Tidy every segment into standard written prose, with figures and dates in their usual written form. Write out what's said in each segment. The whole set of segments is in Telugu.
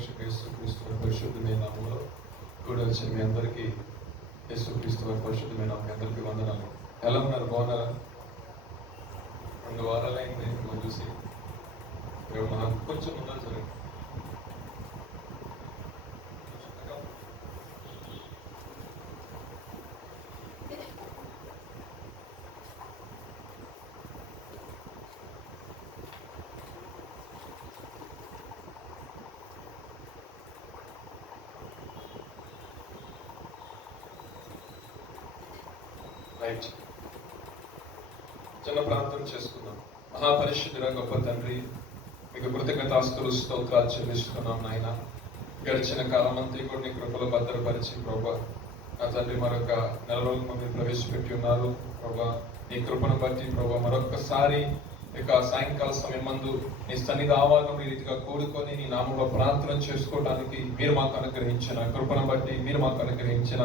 రక్షక యేసుక్రీస్తు వారి పరిశుద్ధమైన నామములో కూడి వచ్చిన మీ అందరికీ యేసుక్రీస్తు వారి పరిశుద్ధమైన మీ అందరికీ వందనాలు. ఎలా ఉన్నారు? బాగున్నారా? 2 వారాలైంది మనం చూసి. మనం కొంచెం ముందు సరే రైట్. చిన్న ప్రార్థన చేసుకుందాం. మహాపరిశుద్ధుడ గొప్ప తండ్రి, మీకు కృతజ్ఞతాస్తులు స్తోత్రాలు చెల్లిస్తున్నాం నాయన. గడిచిన కాలం అంతా కూడా నీ కృపలో భద్రపరిచి ప్రభా నా తండ్రి మరొక నెల రోజులు మమ్మల్ని ప్రవేశపెట్టి ఉన్నారు ప్రభా. నీ కృపను బట్టి ప్రభా మరొకసారి ఇక సాయంకాల సమయం మందు నీ సన్నిధి ఆవాహనం ఈ రీతిగా కూడుకొని నీ నామంలో ప్రార్థన చేసుకోవడానికి మీరు మాకు అనుగ్రహించిన కృపను బట్టి, మీరు మాకు అనుగ్రహించిన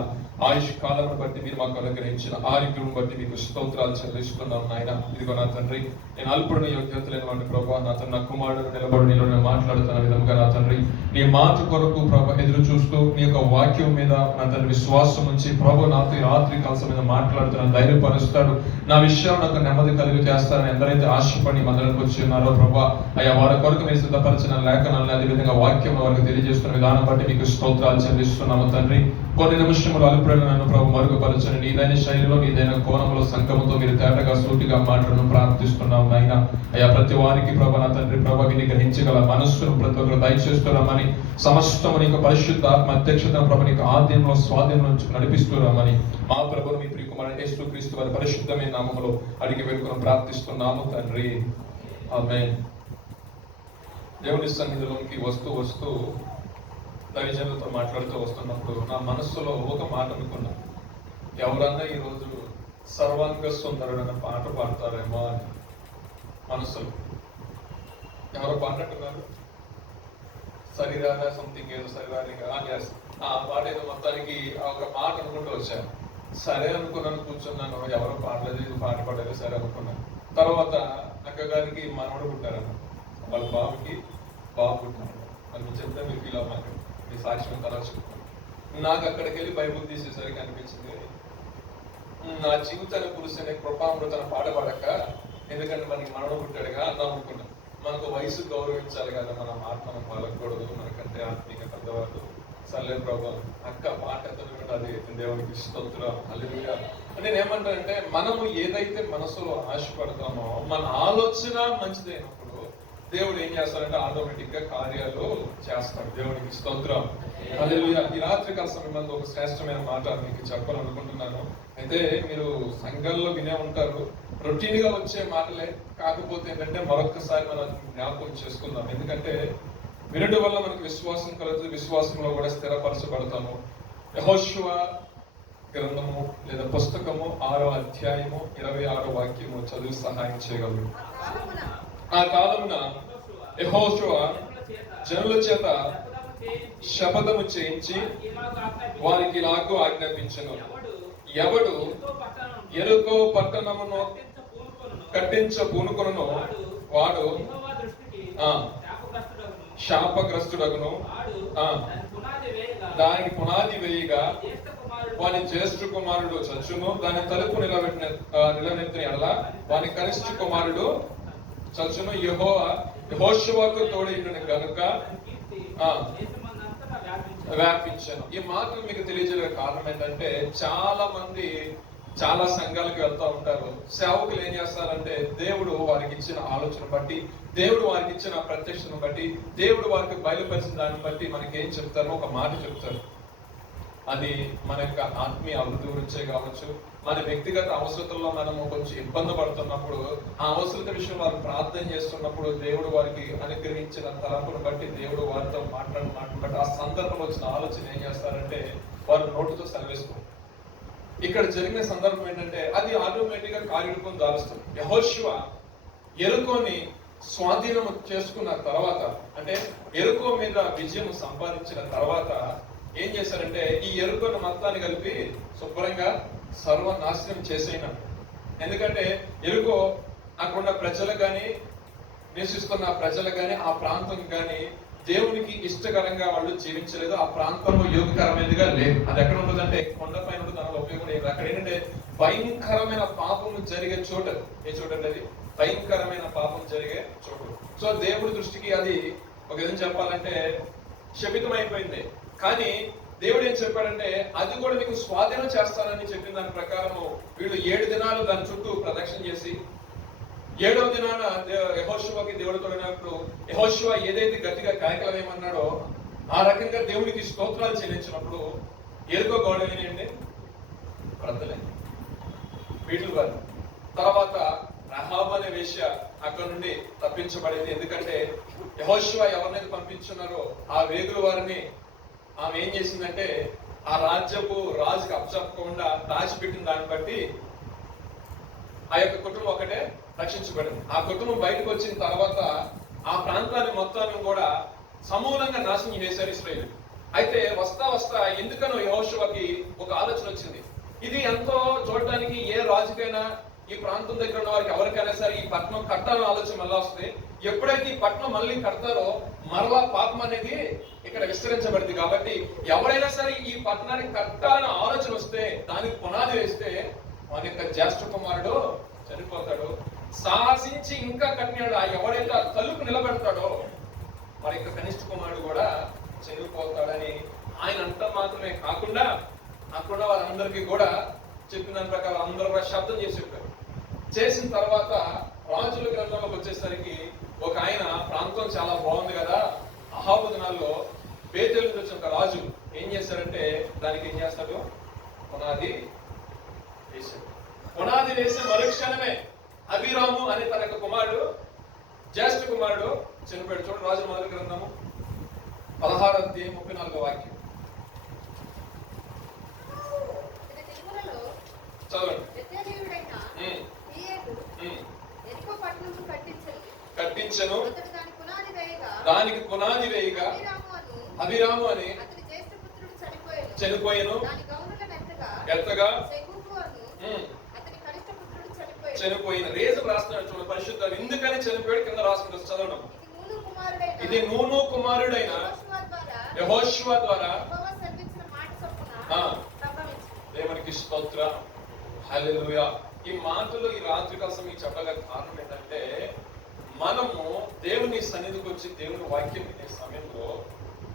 ఆయుష్ కాలను బట్టి, మీరు మాకు అనుగ్రహించిన ఆరోగ్యం బట్టి మీకు స్తోత్రాలు చెల్లిస్తున్నాం నాయన. ఇదిగో నా తండ్రి, నేను అల్పుడిని యోగ్యత లేనివాడిని ప్రభా. నా తండ్రి, నా కుమారుడు నిలబడి నీలో నేను మాట్లాడుతున్న విధంగా నా తండ్రి నీ మాట కొరకు ప్రభా ఎదురు చూస్తూ నీ యొక్క వాక్యం మీద నా తండ్రి విశ్వాసం ఉంచి ప్రభు నాతో రాత్రి కాలం మీద మాట్లాడుతున్న ధైర్యపరుస్తాడు. నా విషయం నాకు నెమ్మది కలిగి చేస్తారని ఎందరైతే ఆశపడి మందిరానికి వచ్చి ఉన్నారో ప్రభా, అయ్యా వారి కొరకు మీరు సిద్ధపరిచిన లేఖనాలను అదేవిధంగా వాక్యం వారికి తెలియజేస్తున్న విధానం బట్టి మీకు స్తోత్రాలు చెల్లిస్తున్నాము తండ్రి. కొన్ని నిమిషములు అల్పుడైన నన్ను ప్రభు మరుగుపరచని నీదైన శైలిలో నీదైన కోణంలో సంఘముతో మీరు తేటగా సూటిగా మాటలను ప్రార్థిస్తున్నాం నాయన. అయ్యా ప్రతి వారికి ప్రభు నా తండ్రి ప్రభు విని గ్రహించగల మనస్సును ప్రతి ఒక్కరు దయచేస్తున్నామని, సమస్తము నీకు పరిశుద్ధ ఆత్మ అధ్యక్షత ప్రభు నీకు ఆద్యంలో స్వాధీనం నుంచి నడిపిస్తున్నామని మా ప్రభువు మీ ప్రియకుమారుడు యేసుక్రీస్తు వారి పరిశుద్ధమైన నామములో అడిగి వేడుకొని ప్రార్థిస్తున్నాము తండ్రి. ఆమేన్. దేవుని సన్నిధిలోకి వస్తూ దైవజనులతో మాట్లాడుతూ వస్తున్నప్పుడు నా మనస్సులో ఒక మాట అనుకున్నా, ఎవరన్నా ఈరోజు సర్వాంగ సుందరుడు అనే పాట పాడతారేమో అని మనస్సులో. ఎవరో పాడినట్టున్నారు, శరీరాన సంథింగ్ ఏదో శరీరానిగా ఆ పాట ఏదో మొత్తానికి ఒక మాట అనుకుంటూ వచ్చాను. సరే అనుకున్నాను, కూర్చున్నాను. ఎవరో పాడలేదు, ఇది పాట పాడలేదు, సరే అనుకున్నాను. తర్వాత అక్కగారికి మనవడు పుట్టారన్న, వాళ్ళ బాబుకి బాబు పుట్టారు. అని చెప్తే మీరు ఫీల్ అవ్వాలి, మీ సాక్ష్యం తర్వాత చెప్తాను. నాకు అక్కడికి వెళ్ళి బైబుల్ తీసేసరికి అనిపించింది, నా జీవితాన్ని కురిసిన కృపామృతన పాట పాడక, ఎందుకంటే మనకి మనవడు పుట్టాడుగా అందాం అనుకున్నాను. మనకు వయసు గౌరవించాలి కదా, మన మాట మనం పలకూడదు, మనకంటే ఆత్మీయ పెద్దవాళ్ళు. సర్లే ప్రభా అక్క పాట అది దేవునికి స్తోత్రం హల్లెలూయా. నేను ఏమంటానంటే, మనము ఏదైతే మనసులో ఆశపడతామో మన ఆలోచన మంచిదైనప్పుడు దేవుడు ఏం చేస్తాడంటే ఆటోమేటిక్ గా కార్యాలు చేస్తాడు. దేవునికి స్తోత్రం హల్లెలూయా. ఈ రాత్రికాల సమయంలో ఒక శ్రేష్టమైన మాట మీకు చెప్పాలనుకుంటున్నాను. అయితే మీరు సంఘంలో వినే ఉంటారు, రొటీన్ గా వచ్చే మాటలే, కాకపోతే ఏంటంటే మరొకసారి మనం జ్ఞాపకం చేసుకుందాం. ఎందుకంటే వినడం వల్ల మనకు విశ్వాసం కలుగుతుంది, విశ్వాసంలో కూడా స్థిరపరచబడతాము. యెహోషువ గ్రంథము లేదా పుస్తకము 6వ అధ్యాయము 26వ వాక్యము చదివి సహాయం చేయగలరు. ఆ కాలమున యెహోషువ జనుల చేత శపథము చేయించి వారికి ఇలాగూ ఆజ్ఞాపించెను, ఎవడు యెరికో పట్టణమును కట్టించ పూనుకొనునో వాడు శాపగ్రస్తుడగును, దానికి పునాది వేయగా వాని జ్యేష్ఠ కుమారుడు చచ్చును, దాని తలుపు నిలనెత్తిన ఎడల వాని కనిష్ఠ కుమారుడు చచ్చును. యెహోషువకు తోడైన గనుక వ్యాపించాను. ఈ మాటలు మీకు తెలియజేయ కారణం ఏంటంటే, చాలా మంది చాలా సంఘాలకు వెళ్తూ ఉంటారు. సేవకులు ఏం చేస్తారంటే, దేవుడు వారికి ఇచ్చిన ఆలోచన బట్టి, దేవుడు వారికి ఇచ్చిన ప్రత్యక్షను బట్టి, దేవుడు వారికి బయలుపరిచిన దాన్ని బట్టి మనకి ఏం చెప్తారో ఒక మాట చెప్తారు. అది మన యొక్క ఆత్మీయ అభివృద్ధి గురించే కావచ్చు, మన వ్యక్తిగత అవసరతల్లో మనము కొంచెం ఇబ్బంది పడుతున్నప్పుడు, ఆ అవసరత విషయం వారు ప్రార్థన చేస్తున్నప్పుడు దేవుడు వారికి అనుగ్రహించిన తలంపును బట్టి, దేవుడు వారితో మాట్లాడిన మాటను బట్టి, ఆ సందర్భంలో వచ్చిన ఆలోచన ఏం చేస్తారంటే వారు నోటుతో సెలవిస్తారు. ఇక్కడ జరిగిన సందర్భం ఏంటంటే, అది ఆటోమేటిక్ గా కార్యరూపం దాలుస్తుంది. యెహోషువ యెరికోని స్వాధీనం చేసుకున్న తర్వాత, అంటే యెరికో మీద విజయం సంపాదించిన తర్వాత ఏం చేశారంటే, ఈ యెరికోను మొత్తాన్ని కలిపి శుభ్రంగా సర్వనాశనం చేసేయను. ఎందుకంటే యెరికో అక్కడున్న ప్రజలకు కానీ నివసిస్తున్న ప్రజలు కానీ ఆ ప్రాంతం కానీ దేవునికి ఇష్టకరంగా వాళ్ళు జీవించలేదు. ఆ ప్రాంతంలో యోగకరమైనదిగా లేదు. అది ఎక్కడ ఉంటుందంటే కొండపైన ఉంటుంది, దానిలో ఉపయోగం లేదు. అక్కడ ఏంటంటే భయంకరమైన పాపము జరిగే చోట. ఏ చూడండి, అది భయంకరమైన పాపం జరిగే చోటు. సో దేవుడి దృష్టికి అది ఒక విధంగా చెప్పాలంటే శపితమైపోయింది. కానీ దేవుడు ఏం చెప్పాడంటే అది కూడా మీకు స్వాధీనం చేస్తానని చెప్పిన దాని ప్రకారము వీళ్ళు 7 దినాలు దాని చుట్టూ ప్రదక్షిణ చేసి 7వ దినాన యెహోషువకి దేవుడు తోడినప్పుడు యెహోషువ ఏదైతే గట్టిగా కార్యక్రమేమన్నాడో ఆ రకంగా దేవుడికి స్తోత్రాలు చెల్లించినప్పుడు ఎరుకో గోడలేనండి ప్రద్దలే వీటి వారు. తర్వాత రహాబ్ అనే వేశ్య అక్కడ నుండి తప్పించబడింది. ఎందుకంటే యెహోషువ ఎవరినైతే పంపించున్నారో ఆ వేగుల వారిని ఆమె ఏం చేసిందంటే ఆ రాజ్యపు రాజుకి అప్పచెప్పకుండా దాచిపెట్టిన దాన్ని బట్టి ఆ యొక్క కుటుంబం ఒకటే రక్షించబడింది. ఆ కుటుంబం బయటకు వచ్చిన తర్వాత ఆ ప్రాంతాన్ని మొత్తాన్ని కూడా సమూలంగా నాశనం చేశారు ఇశ్రాయేలు. అయితే వస్తా ఎందుకనో యెహోషువకి ఒక ఆలోచన వచ్చింది. ఇది ఎంతో చూడడానికి ఏ రాజుకైనా ఈ ప్రాంతం దగ్గర ఉన్న వారికి ఎవరికైనా సరే ఈ పట్టణం కట్టాలని ఆలోచన మళ్ళా వస్తుంది. ఎప్పుడైతే ఈ పట్టణం మళ్ళీ కడతారో మరలా పాపం అనేది ఇక్కడ విస్తరించబడింది. కాబట్టి ఎవరైనా సరే ఈ పట్టణాన్ని కట్టాలని ఆలోచన వస్తే దానికి పునాది వేస్తే మన యొక్క జ్యేష్ఠ కుమారుడు చనిపోతాడు. సాహసించి ఇంకా కట్టినాడు ఎవరైతే ఆ తలుపు నిలబెడతాడో మరి యొక్క కనిష్ఠ కుమారుడు కూడా చనిపోతాడని ఆయన అంత మాత్రమే కాకుండా అక్కడ వారందరికీ కూడా చెప్పిన దాని ప్రకారం అందరూ కూడా శబ్దం చేసి చెప్పారు. చేసిన తర్వాత రాజుల గ్రంథంలోకి వచ్చేసరికి ఒక ఆయన ప్రాంతం చాలా బాగుంది కదా, అహాబు దినాల్లో బేతేలు నుంచి వచ్చిన ఒక రాజు ఏం చేశారంటే దానికి ఏం చేస్తాడు, పునాది వేశాడు. పునాది వేసిన మరుక్షణమే అభిరాము అనే తన యొక్క కుమారుడు జ్యేష్ఠ కుమారుడు చనిపోయాడు. చూడండి రాజు మొదటి గ్రంథము 16:34 వాక్యం చదవండి. కట్టించను, దానికి పునాది వేయగా అభిరాము అని చనిపోయాను, ఎత్తగా చనిపోయిన రీజన్ రాస్తున్నాడు. చూడండి పరిశుద్ధ ఎందుకని చనిపోయాడు కింద రాసుకుంటారు, చదవడం. ఇది నూను కుమారుడైన యెహోషువ ద్వారా దేవునికి స్తోత్రం, హల్లెలూయా. ఈ మాటలు ఈ రాత్రి కోసం మీకు చెప్పగల కారణం ఏంటంటే మనము దేవుని సన్నిధికి వచ్చి దేవుని వాక్యం వినే సమయంలో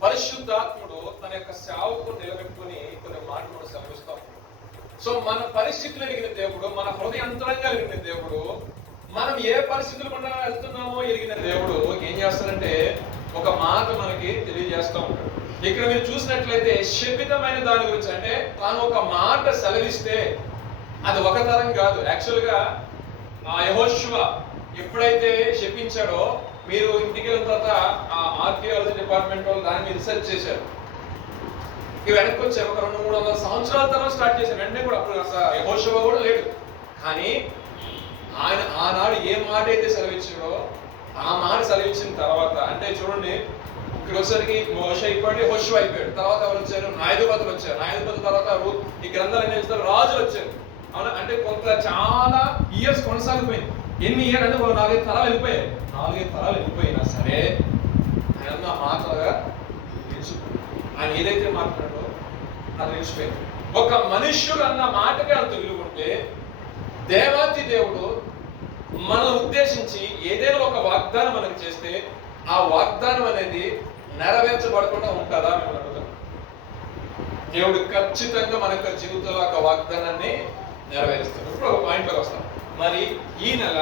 పరిశుద్ధాత్ముడు తన యొక్క సేవకు నిలబెట్టుకుని కొన్ని మాటలు మనం సెలవిస్తాం. సో మన పరిస్థితులు ఎరిగిన దేవుడు, మన హృదయ అంతరంగా ఎరిగిన దేవుడు, మనం ఏ పరిస్థితులు గుండా వెళ్తున్నామో ఎరిగిన దేవుడు ఏం చేస్తాడంటే ఒక మాట మనకి తెలియజేస్తూ ఉంటాడు. ఇక్కడ మీరు చూసినట్లయితే శపితమైన దాని గురించి, అంటే తాను ఒక మాట సెలవిస్తే అది ఒక తరం కాదు. యాక్చువల్ గా ఆ యెహోషువ ఎప్పుడైతే శపించాడో మీరు ఇంటికి వెళ్ళిన తర్వాత ఆ ఆర్కియాలజీ డిపార్ట్మెంట్ వాళ్ళు దాని మీద రీసెర్చ్ చేశారు. ఇవి వెనక్కి వచ్చారు. ఒక 200-300 సంవత్సరాల తర్వాత స్టార్ట్ చేశారు. వెంటనే కూడా అప్పుడు అసలు యెహోషువ కూడా లేడు. కానీ ఆయన ఆనాడు ఏ మాట అయితే సెలవిచ్చాడో ఆ మాట సెలవిచ్చిన తర్వాత, అంటే చూడండి ఇక్కడ వచ్చేసరికి మోషే అయిపోయాడు, యెహోషువ అయిపోయాడు. తర్వాత ఎవరు వచ్చారు, న్యాయాధిపతులు వచ్చారు. న్యాయాధిపతుల తర్వాత ఈ గ్రంథాలు ఎన్ని వచ్చారు, రాజులు వచ్చారు. అవునా, అంటే కొంత చాలా ఇయర్స్ కొనసాగిపోయింది. ఎన్ని ఇయర్ అంటే 4-5 తరాలు వెళ్ళిపోయాయి. 4-5 తరాలు వెళ్ళిపోయినా సరే ఆయన మాటలుగా ఆయన ఏదైతే మాట్లాడో అది నిలిచిపోయింది. ఒక మనుష్యుడు అన్న మాటకే అంత విలువ ఉంటే దేవాతి దేవుడు మన ఉద్దేశించి ఏదైనా ఒక వాగ్దానం మనకు చేస్తే ఆ వాగ్దానం అనేది నెరవేర్చబడకుండా ఉంటుందా మేము అడుగుతాం. దేవుడు ఖచ్చితంగా మన యొక్క జీవితంలో ఒక వాగ్దానాన్ని నెరవేరుస్తాడు. ఇప్పుడు ఒక పాయింట్లోకి వస్తాం. మరి ఈ నెల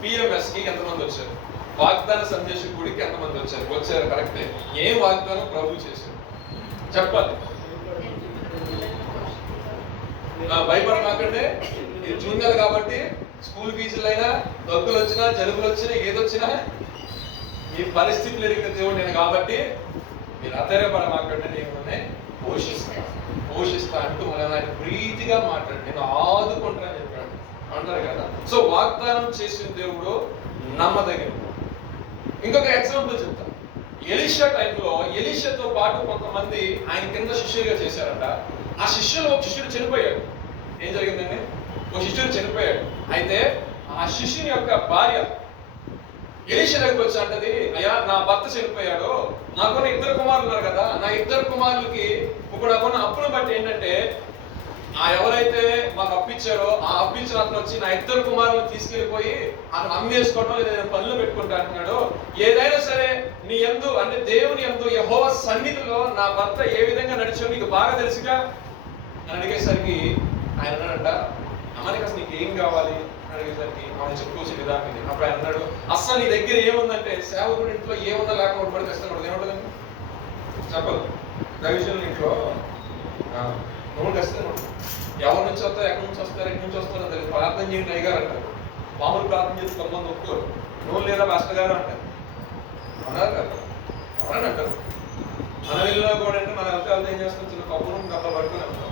PMS కి ఎంతమంది వచ్చారు, వాగ్దాన సందేశ గుడికి ఎంతమంది వచ్చారు కరెక్టే. ఏ వాగ్దానం ప్రభు చేశారు చెప్పాలి. భయపడమాకండి, ఇది జూన్ నెల కాబట్టి స్కూల్ ఫీజులు అయినా దగ్గులు వచ్చినా జలుబులు వచ్చినా ఏదొచ్చినా ఈ పరిస్థితులు ఎరిగిన దేవుడు నేను కాబట్టి మీరు ఆశ్చర్యపడమాకండి, నేను పోషిస్తా అంటూ మన ప్రీతిగా మాట్లాడి నేను ఆదుకుంటానని చెప్పాడు అంటారు కదా. సో వాగ్దానం చేసిన దేవుడు నమ్మదగిన. ఇంకొక ఎగ్జాంపుల్ చెప్తాను. ఎలీషా టైంలో ఎలీషాతో పాటు కొంతమంది ఆయన కింద శిష్యులుగా చేశారంట. ఆ శిష్యులు ఒక శిష్యుడు చనిపోయాడు. ఏం జరిగిందండి, ఒక శిష్యుడు చనిపోయాడు. అయితే ఆ శిష్యుని యొక్క భార్య ఎలీషా దగ్గరికి వచ్చి అంటది, అయ్యా నా భర్త చనిపోయాడు, నాకున్న 2 కుమారులు ఉన్నారు కదా, నా 2 కుమారులకి ఇప్పుడు నాకున్న అప్పును బట్టి ఏంటంటే ఎవరైతే మాకు అప్పిచ్చారో ఆ అప్పిచ్చిన అతను వచ్చి నా 2 కుమారులను తీసుకెళ్లిపోయి అతను అమ్మేసుకోవడం లేదా నేను పనులు పెట్టుకుంటా అంటున్నాడు. ఏదైనా సరే నీ యందు అంటే దేవుని యందు యెహోవా సన్నిధిలో నా భర్త ఏ విధంగా నడిచో నీకు బాగా తెలుసుగా అని అడిగేసరికి ఆయన అన్నాడంట, అమ్మనికి అసలు నీకు ఏం కావాలి అని అడిగేసరికి ఆమె చెప్పుకోవచ్చు విధానం ఇది. అప్పుడు ఆయన అన్నాడు, అసలు నీ దగ్గర ఏముందంటే సేవకుడి ఇంట్లో ఏముందా లేకుండా పడి తెస్తాను ఏముంటుందండి చెప్పదు. దైవజనుల ఇంట్లో నూనె తెస్తాను, ఎవరి నుంచి వస్తారు, ఎక్కడి నుంచి వస్తారు, ఎక్కడి నుంచి వస్తారో తెలియదు, ప్రార్థన చేయండి అయ్యగారు అంటారు. మామూలు ప్రార్థన చేసి కొంతమంది ఒప్పుకోరు, నూనె లేదా మాస్టర్ గారు అంటారు, అన్నారు కదా ఎవరని అంటారు. మన వెళ్ళినా కూడా అంటే మన వెళ్తే ఏం చేస్తాం, చిన్న కప్పు నూనె కప్ప పట్టుకుని వెళ్తాం.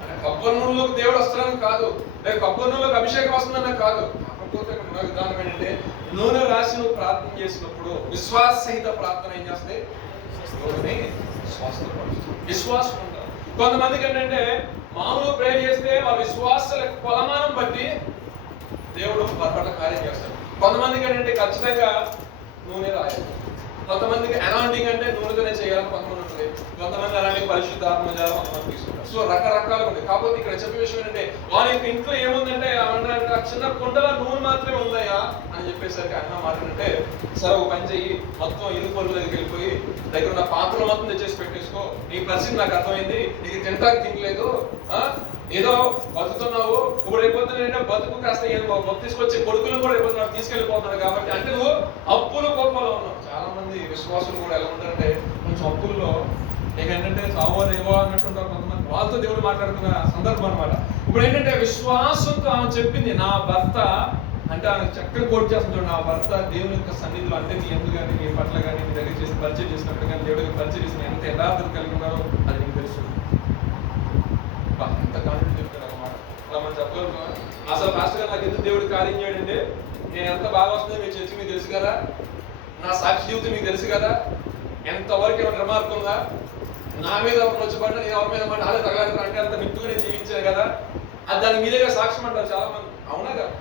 అంటే కొబ్బరి నూనెలోకి దేవుడు వస్తున్నాను కాదు, లేదా కొబ్బరి నూనెలోకి అభిషేకం వస్తుందన్న కాదు. కాకపోతే మన విధానం ఏంటంటే నూనె రాసి నువ్వు ప్రార్థన చేసినప్పుడు విశ్వాస సహిత ప్రార్థన ఏం చేస్తే విశ్వాసం ఉంటారు. కొంతమందికి ఏంటంటే మామూలు ప్రేయర్ చేస్తే వాళ్ళ విశ్వాసాల కొలమానం బట్టి దేవుడు పట్ల కార్యం చేస్తాడు. కొంతమందికి ఏంటంటే ఖచ్చితంగా నూనె రాయాలి, కొంతమందికి అనాయింటింగ్ అంటే నూనెతోనే చేయాలని కొంతమంది ఉంటుంది, కొంతమంది అలాంటి పరిశుద్ధాత్మ చేయాలని కొంతమంది తీసుకుంటారు. సో రకరకాలుగా ఉంది. కాకపోతే ఇక్కడ చెప్పే విషయం ఏంటంటే వాళ్ళ యొక్క ఇంట్లో ఏముందంటే ఆ చిన్న కుండలో నూనె మాత్రమే ఉందయ్యా అని చెప్పేసరికి అన్న మాట్లాడంటే, సరే ఒక పని చెయ్యి, మొత్తం ఇరుగు పొరుగు దగ్గరికి వెళ్ళిపోయి దగ్గర ఉన్న పాత్రలు మొత్తం తెచ్చేసి పెట్టేసుకో, నీ పరిస్థితి నాకు అర్థమైంది, నీకు తింటానికి తినలేదు, ఏదో బతుకుతున్నావు, ఇప్పుడు రేపొద్దున బతుకు కాస్త ఏదో తీసుకొచ్చే కొడుకులు కూడా రేపొద్దు తీసుకెళ్ళిపోతున్నాడు కాబట్టి అంటే నువ్వు అప్పుల కోపంలో ఉన్నావు. చాలా మంది విశ్వాసులు కూడా ఎలా ఉంటారంటే కొంచెం అప్పుల్లో నీకేంటంటే చావో రేవో అన్నట్టుంటారు కొంతమంది, వాళ్ళతో దేవుడు మాట్లాడుతున్న సందర్భం అనమాట. ఇప్పుడు ఏంటంటే విశ్వాసంతో ఆమె చెప్పింది, నా భర్త అంటే ఆమె చక్కగా కోట్ చేస్తుంది, నా భర్త దేవుని యొక్క సన్నిధిలో అంటే నీ ఎందుకు కానీ నీ పట్ల కానీ నీ దగ్గర చేసి పరిచయం చేసినప్పుడు కానీ దేవుడికి పరిచయం చేసిన ఎంత యథార్థత కలిగి ఉన్నారో అది నీకు తెలుసు. ఎంత కాన్ఫిడెంట్ చెప్తారు అన్నమాట. అలా మనం చెప్పగలుగుతాం. అసలు మాస్టర్ గారు నాకు ఎందుకు దేవుడు కార్యం చేయడంటే నేను ఎంత బాగా వస్తుందో మీ చర్చ మీకు తెలుసు కదా, నా సాక్షి జీవితం మీకు తెలుసు కదా, ఎంతవరకు ఏమైనా రిమార్క్ ఉందా, నా మీద ఒకరు వచ్చి పడినా నేను ఎవరి మీద పడినా అదే తగలాడుతున్నా అంటే అంత మిత్తుగా నేను జీవించాను కదా, అది దాని మీదేగా సాక్ష్యం అంటారు చాలా మంది. అవునా కదా,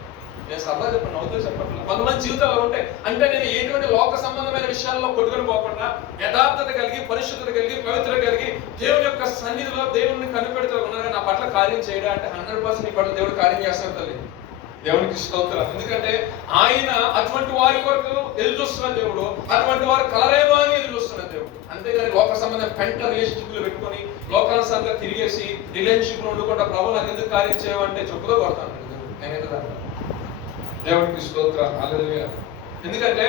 నేను సరదా చెప్పండి, అవుతో చెప్పట్లేదు. కొంతమంది జీవితాలు ఉంటాయి అంటే నేను ఎటువంటి లోక సంబంధమైన విషయాల్లో కొట్టుకొని పోకుండా యథార్థత కలిగి పరిశుద్ధత కలిగి పవిత్రత కలిగి దేవుని యొక్క సన్నిధిలో దేవుడిని కనిపెడుతూ ఉన్నారా నా పట్ల కార్యం చేయడా అంటే 100% నీ పట్ల దేవుడు కార్యం చేస్తాడు తల్లి. దేవునికి స్తోత్రం. ఎందుకంటే ఆయన అటువంటి వారి కొరకు ఎదురు చూస్తున్న దేవుడు, అటువంటి వారు కలరేమో అని ఎదురు చూస్తున్న దేవుడు. అంతేగాని లోక సంబంధం పెంట రిలేషన్షిప్లు పెట్టుకొని లోకానుసారంగా తిరిగేసి రిలేషన్షిప్ ఉండకుండా ప్రభు నాకు ఎందుకు కార్యం చేయమంటే చెప్పుతో కొడతాను నేనైతే. దేవునికి స్తోత్రం. హల్లెలూయా. ఎందుకంటే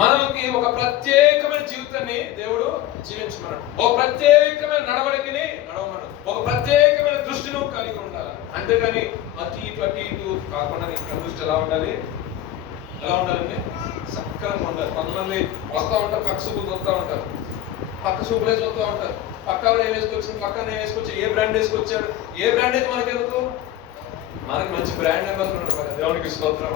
మనకి ఒక ప్రత్యేకమైన జీవితాన్ని దేవుడు జీవించమన్నాడు, ఒక ప్రత్యేకమైన నడవడికని నడవమన్నాడు, ఒక ప్రత్యేకమైన దృష్టిని కలిగి ఉండాలి. అంతేగాని అటు ఇటు కాకుండా నీ దృష్టి ఎలా ఉండాలి, ఎలా ఉండాలండి, సక్రంగా ఉండాలి. కొంతమంది వస్తూ ఉంటారు, పక్క సూపులు చూస్తూ ఉంటారు, పక్క సూపులే చూస్తూ ఉంటారు, పక్క ఏం వేసుకొచ్చింది, పక్కన ఏం వేసుకొచ్చి, ఏ బ్రాండ్ వేసుకొచ్చాడు, ఏ బ్రాండేజ్ మనకి ఎందుకు, మనకి మంచి బ్రాండ్ అంబాసిడర్. దేవునికి స్తోత్రం.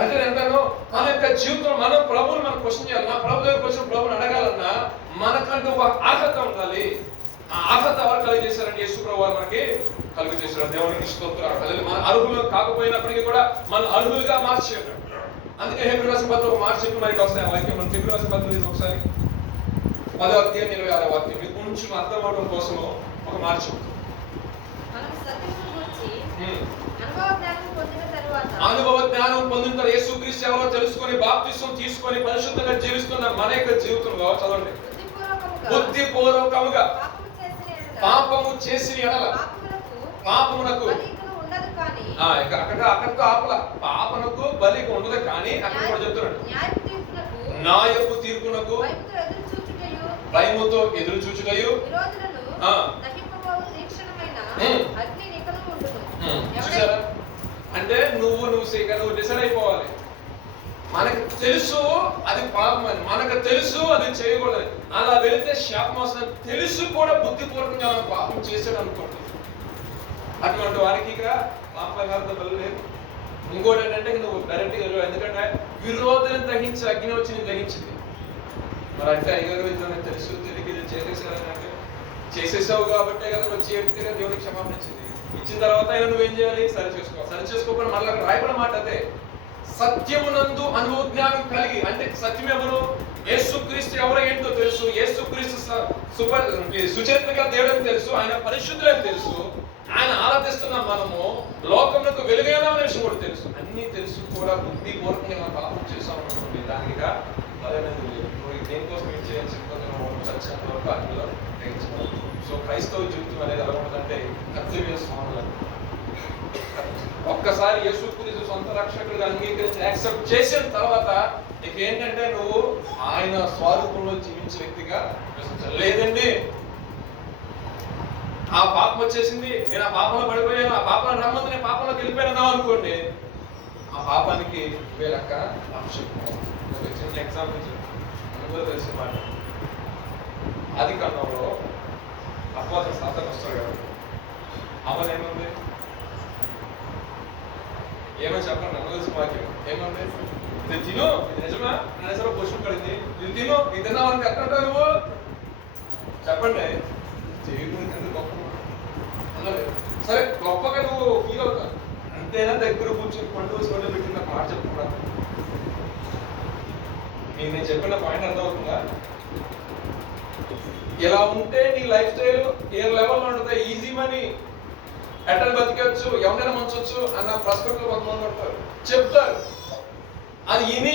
అంటే నేను మన యొక్క జీవితంలో మనం ప్రభువుని మనం క్వశ్చన్ చేయాలి. నా ప్రభు దగ్గరికి వచ్చిన ప్రభుని అడగాలన్నా మనకంటూ ఒక అర్హత ఉండాలి. ఆ అర్హత ఎవరు కలిగి చేశారంటే యేసు ప్రభు వారు మనకి కలుగు చేశారు. దేవునికి స్తోత్రం. మన అర్హులు కాకపోయినప్పటికీ కూడా మన అర్హులుగా మార్చేయడం. అందుకే హెబ్రీ రాసిన పత్రిక మార్చి మనకి వస్తాయి వాక్యం. మనం హెబ్రీ రాసిన పత్రిక ఒకసారి 10వ అధ్యాయం 26వ వాక్యం మీకు కొంచెం అర్థం అవడం కోసం ఒక మార్చి. అనుభవ జ్ఞానం పొందిన తర్వాత యేసుక్రీస్తు ఎవరో తెలుసుకొని బాప్తిసం తీసుకొని పరిశుద్ధంగా జీవిస్తున్న మన యొక్క జీవితంలో చదవండి, బుద్ధిపూర్వకముగా పాపము చేసిన ఎడల పాపమునకు అక్కడితో ఆపల, పాపమునకు బలికి ఉండదు కానీ అక్కడ కూడా చెప్తున్నాడు న్యాయపు తీర్పునకు భయముతో ఎదురు చూచుటయు. చూసారా, అంటే నువ్వు డిసైడ్ అయిపోవాలి. మనకు తెలుసు అది పాపం అని, మనకు తెలుసు అది చేయకూడదు, అలా వెళితే శాపం వస్తుంది తెలుసు కూడా బుద్ధిపూర్వకంగా మనం పాపం చేసాడు అనుకోండి, అటువంటి వారికి ఇక పాపం లేదు. ఇంకోటి ఏంటంటే నువ్వు డైరెక్ట్గా వెళ్ళవు, ఎందుకంటే విరోధులను దహించి అగ్ని వచ్చి నేను దహించింది. మరి అంటే అయ్యారు తెలుసు తెలియక ఇది చేసేసారని అంటే చేసేసావు కాబట్టే కదా వచ్చి ఎడితే దేవునికి క్షమాపణ ఇచ్చింది. ఇచ్చిన తర్వాత అయినా నువ్వేం చేయాలి, సరి చేసుకోవాలి. సరి చేసుకోకుండా మళ్ళీ రాయబడిన మాట అదే, సత్యమునందు అనుభవ జ్ఞానం కలిగి, అంటే సత్యం ఎవరు? యేసుక్రీస్తు ఎవరో ఏంటో తెలుసు, యేసుక్రీస్తు సుచరిత్రగా దేవుడని తెలుసు, ఆయన పరిశుద్ధులని తెలుసు, ఆయన ఆరాధిస్తున్న మనము లోకములకు వెలుగైనామనే విషయం కూడా తెలుసు. అన్ని తెలుసు కూడా బుద్ధి పూర్వకంగా మనం పాపం చేసాం అనుకోండి, దానికి బలమైనది లేదు. నువ్వు దేనికోసం ఏం చేయాల్సి చచ్చేంత వరకు అగ్నిలో గ్రహించగలవు. సో క్రైస్తవ జీవితం అనేది ఎలా ఉంటుందంటే కర్తవ్య స్వాములు. ఒక్కసారి యేసుక్రీస్తు సొంత రక్షకుడిగా అంగీకరించి యాక్సెప్ట్ చేసిన తర్వాత నీకేంటంటే నువ్వు ఆయన స్వరూపంలో జీవించే వ్యక్తిగా లేదండి. ఆ పాపం వచ్చేసింది, నేను ఆ పాపంలో పడిపోయాను, ఆ పాపంలో రమ్మంది, నేను పాపంలోకి వెళ్ళిపోయాను అనుకోండి, ఆ పాపానికి వేలక్క చిన్న ఎగ్జాంపుల్ అనుభవం తెలిసిన మాట. ఆది కాండంలో అపవాదం సాతాను వస్తాడు కదా, అమలు ఏముంది? ఏమని చెప్పండి, నన్ను తెలిసిన వాక్యం ఏముంది? ఇది తిను, ఇది నిజమా? నిజంగా పశువు పడింది, ఇది తిను, ఇది తిన్నావు ఎక్కడ ఉంటావు నువ్వు చెప్పండి. దేవుడికి ఎంత గొప్ప సరే, గొప్పగా నువ్వు ఫీల్ అవుతావు అంతేనా? దగ్గర కూర్చొని పండుగ సోళ్ళు పెట్టి నాకు మాట చెప్పుకున్నాను. మీకు నేను చెప్పిన పాయింట్ అర్థమవుతుందా? ఇలా ఉంటే నీ లైఫ్ స్టైల్ ఏ లెవెల్లో ఉంటుంది? ఈజీ మనీ, ఎట్లా బతికొచ్చు, ఎవరైనా మంచొచ్చు అన్న పర్స్పెక్టివ్ కొంతమంది ఉంటారు, చెప్తారు. అది ఇని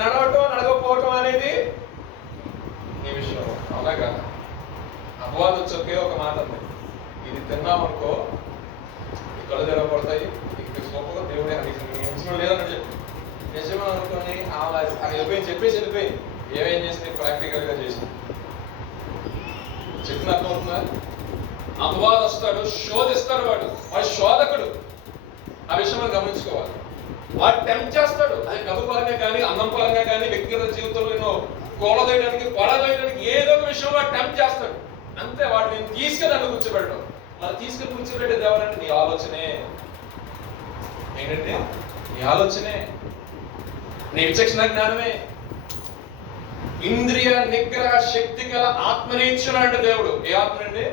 నడవటం నడవకపోవటం అనేది నీ విషయం, అవునా కదా? అపవాదం వచ్చి ఒకే ఒక మాట ఉంది, ఇది తిన్నామనుకో ఈ కళ్ళు తెరవబడతాయి, ఇక్కడ గొప్పగా దేవుడే నిజం లేదని చెప్పి నిజమని అనుకొని వెళ్ళిపోయింది, చెప్పేసి వెళ్ళిపోయింది. ఏమేం చేస్తే ప్రాక్టికల్ గా చేసింది చెప్పిన అర్థం అవుతుందా? అపవాదం వస్తాడు, శోధిస్తాడు, వాడు శోధకుడు. ఆ విషయం మనం గమనించుకోవాలి. వాడు టెంప్ట్ చేస్తాడు, అది డబ్బు పరంగా కానీ, అన్నం పరంగా కానీ, వ్యక్తిగత జీవితంలో కూలదోయడానికి పొడదోయడానికి ఏదో ఒక విషయంలో టెంప్ట్ చేస్తాడు. అంతే, వాడు నేను తీసుకెళ్ళి అన్న కూర్చోబెట్టడం. మనం తీసుకెళ్ళి కూర్చోబెట్టేది ఎవరంటే నీ ఆలోచనే. ఏంటంటే నీ ఆలోచనే, నీ విచక్షణ జ్ఞానమే, ఇంద్రియ నిగ్రహ శక్తి గల ఆత్మనిచ్చిన అంటే దేవుడు. ఏ ఆత్మ అండి?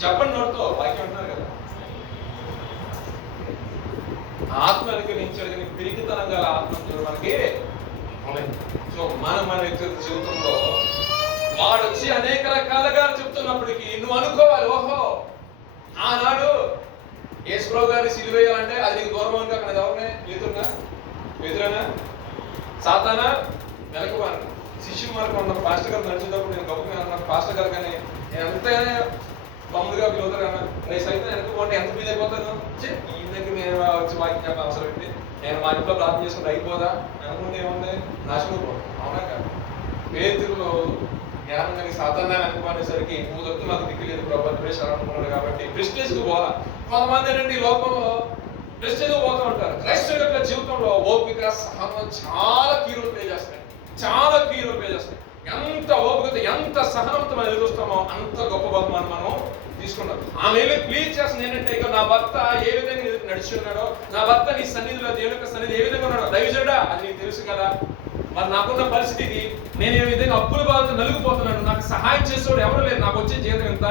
చెప్పండి నోటితో, వాక్యం అంటున్నారు కదా. ఆత్మ అనుగ్రహించాడు, పిరికితనం గల ఆత్మ మనకి. సో మన వ్యక్తిగత జీవితంలో వాడు వచ్చి అనేక రకాలుగా చెప్తున్నప్పటికీ నువ్వు అనుకోవాలి, ఓహో ఆనాడు యేసుప్రభు గారిని సిలువేయాలంటే అది నీకు దూరం ఉంది, అక్కడ ఎవరినే ఎదురునా సాతానా వెనక శిష్యు మార్గం ఉన్న పాస్టర్ గారు నడిచేటప్పుడు నేను గొప్పగా అన్నాను, పాస్టర్ గారు కానీ నేను ఎంతైనా తమ్ముడుగా పిలువుతారు అన్న రేస్ అయితే వెనకపోతే ఎంత ఫీల్ అయిపోతాను. ఈ దగ్గర నేను వచ్చి వాక్యం చెప్పే అవసరం ఏంటి? నేను మా ఇంట్లో ప్రార్థన చేసుకుంటే అయిపోదా అనుకుంటే ఏముంది? నాశనం పోదు, అవునా కాదు? పేతురులో జ్ఞానం కానీ సాధారణ అనుకునేసరికి నువ్వు దొరికి నాకు దిక్కులేదు ప్రభావం అనుకున్నాడు కాబట్టి ప్రెస్టేజ్కి పోలా. కొంతమంది ఏంటంటే ఈ లోకంలో ప్రెస్టేజ్ పోతూ ఉంటారు. క్రైస్తవ యొక్క జీవితంలో ఓపిక, సహనం చాలా కీ రోల్ ప్లే చేస్తాయి, చాలా కీ రోల్ ప్లే చేస్తాయి. ఎంత ఓపికత, ఎంత సహనంతో మనం ఎదురుస్తామో అంత గొప్ప బహుమానం మనం తీసుకున్నాం. ఆమె ప్లీజ్ చేస్తుంది ఏంటంటే, ఇక నా భర్త ఏ విధంగా నడిచి ఉన్నాడో, నా భర్త నీ సన్నిధిలో దేవుని యొక్క సన్నిధి ఏ విధంగా ఉన్నాడో దైవజనుడా అది నీకు తెలుసు కదా. మరి నాకున్న పరిస్థితి, నేను ఏ విధంగా అప్పుల బాధతో నలిగిపోతున్నాను, నాకు సహాయం చేసేవాడు ఎవరు లేరు, నాకు వచ్చే జీతం ఎంత?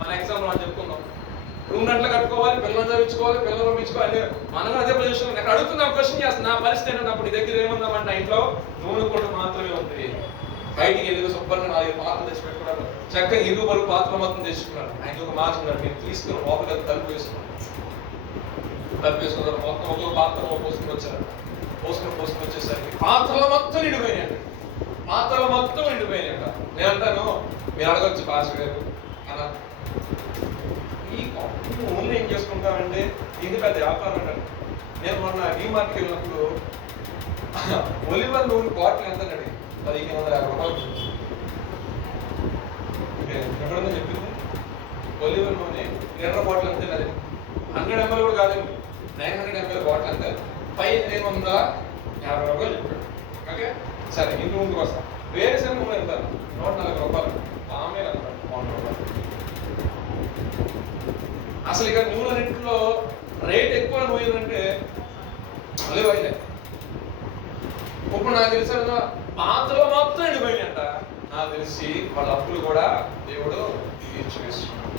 మన ఎగ్జాంపుల్ మనం చెప్పుకుందాం. రూమ్ రెంట్లు కట్టుకోవాలి, పిల్లలు చదివించుకోవాలి, పిల్లలు పంపించుకోవాలి. మనం అదే పొజిషన్ నాకు అడుగుతున్నా, క్వశ్చన్ చేస్తున్నా, నా పరిస్థితి ఏంటంటే అప్పుడు నీ దగ్గర ఏముందామంటే ఇంట్లో నూనె కూడా మాత్రమే ఉంది. బయటికి వెళ్ళి శుభ్రంగా 4 పాత్రలు తెచ్చి పెట్టుకున్నాడు, చక్కగా ఇరుగు బరువు పాత్ర మొత్తం తెచ్చుకున్నాడు. ఆయన ఒక మార్చుకున్నాడు, నేను తీసుకుని లోపలికి తలుపు వేసుకున్నాను. తలుపు వేసుకున్నారు, మొత్తం ఒక పాత్ర పోసుకుని వచ్చారు. పోసుకుని వచ్చేసరికి పాత్రలు మొత్తం నిండిపోయినాయండి, పాత్రలు మొత్తం నిండిపోయినాయంట. నేను అంటాను, మీరు అడగచ్చు పాస్టర్ గారు అన్న, ఈ నూనె ఏం చేసుకుంటామంటే ఇది పెద్ద వ్యాపారం అంటారు. నేను మొన్న డీమార్ట్కి వెళ్ళినప్పుడు ఒలివర్ నూనె బాటిల్ ఎంత అడిగి 1550 రూపాయలు ఎక్కడన్నా చెప్పింది. ఒలివర్ నూనె లీటర్ బాటిల్ అంతే, అది 100 ml కూడా కాదండి, 900 ml బాటిల్ అంతే 1550 రూపాయలు చెప్పాడు. ఓకే సరే, ఇంటి ముందుకు వస్తాం. వేరుశనగ నూనె ఎంత? 140 రూపాయలు. ఆమె అంటారు 100 రూపాయలు. అసలు ఇక నూనె అన్నింటిలో రేట్ ఎక్కువ నూనె అంటే ఒలివ్ ఆయిలే. ఇప్పుడు నాకు తెలిసిన పాత్రలో మొత్తం ఎండిపోయినాయంట. నాకు తెలిసి వాళ్ళ అప్పులు కూడా దేవుడు తీర్చివేస్తున్నాడు.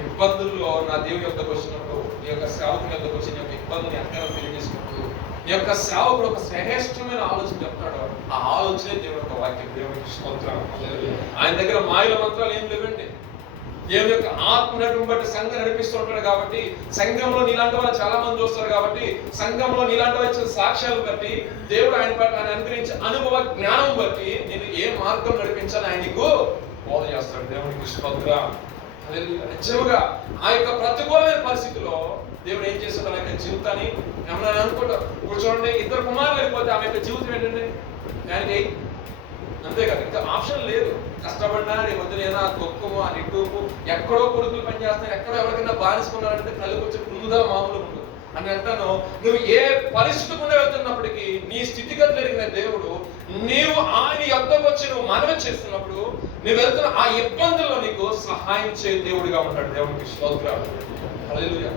ఇబ్బందుల్లో నా దేవుని యొక్కకు వచ్చినప్పుడు, ఈ యొక్క సేవకుని యొక్కకు వచ్చిన యొక్క ఇబ్బందిని అక్కడ తెలియజేసినప్పుడు నీ యొక్క సేవకుడు ఒక శ్రేష్టమైన ఆలోచన చెప్తాడు. ఆ ఆలోచనే దేవుడు యొక్క వాక్యం. దేవునికి స్తోత్రం. ఆయన దగ్గర మాయల మంత్రాలు ఏం లేవండి. దేవుని యొక్క ఆత్మ నడుము బట్టి సంఘం నడిపిస్తూ ఉంటాడు కాబట్టి, సంఘంలో నీలాంటి వాళ్ళు చాలా మంది చూస్తారు కాబట్టి, సంఘంలో నీలాంటి వాళ్ళు ఇచ్చిన సాక్ష్యాలు బట్టి, దేవుడు ఆయన అనుగ్రహించే అనుభవ జ్ఞానం బట్టి నేను ఏ మార్గం నడిపించాలని ఆయన నీకు బోధ చేస్తాడు. దేవునికి స్తోత్రం. నిజముగా ఆ యొక్క ప్రతికూలమైన పరిస్థితిలో దేవుడు ఏం చేస్తాడు? ఆ యొక్క జీవితాన్ని ఏమన్నా అనుకుంటారు. ఇప్పుడు చూడండి, ఇద్దరు కుమారులు అయిపోతే ఆమె యొక్క జీవితం ఏంటండి? దానికి అంతే కదా, ఇంకా ఆప్షన్ లేదు. కష్టపడినా రేపు వద్దులేనా తొక్కుము ఆ నిట్టూపు, ఎక్కడో కొడుకులు పనిచేస్తున్నారు, ఎక్కడో ఎవరికైనా బానిసుకున్నారంటే కళ్ళు వచ్చి ముందుగా మామూలు ఉండదు అని అంటాను. నువ్వు ఏ పరిస్థితి ముందు వెళ్తున్నప్పటికీ నీ స్థితిగతులు ఎరిగిన దేవుడు నీవు ఆయన యొద్దకు వచ్చి నువ్వు మనవి చేస్తున్నప్పుడు నువ్వు వెళ్తున్న ఆ ఇబ్బందుల్లో నీకు సహాయం చే దేవుడిగా ఉంటాడు. దేవునికి స్తోత్రాలు. హల్లెలూయా.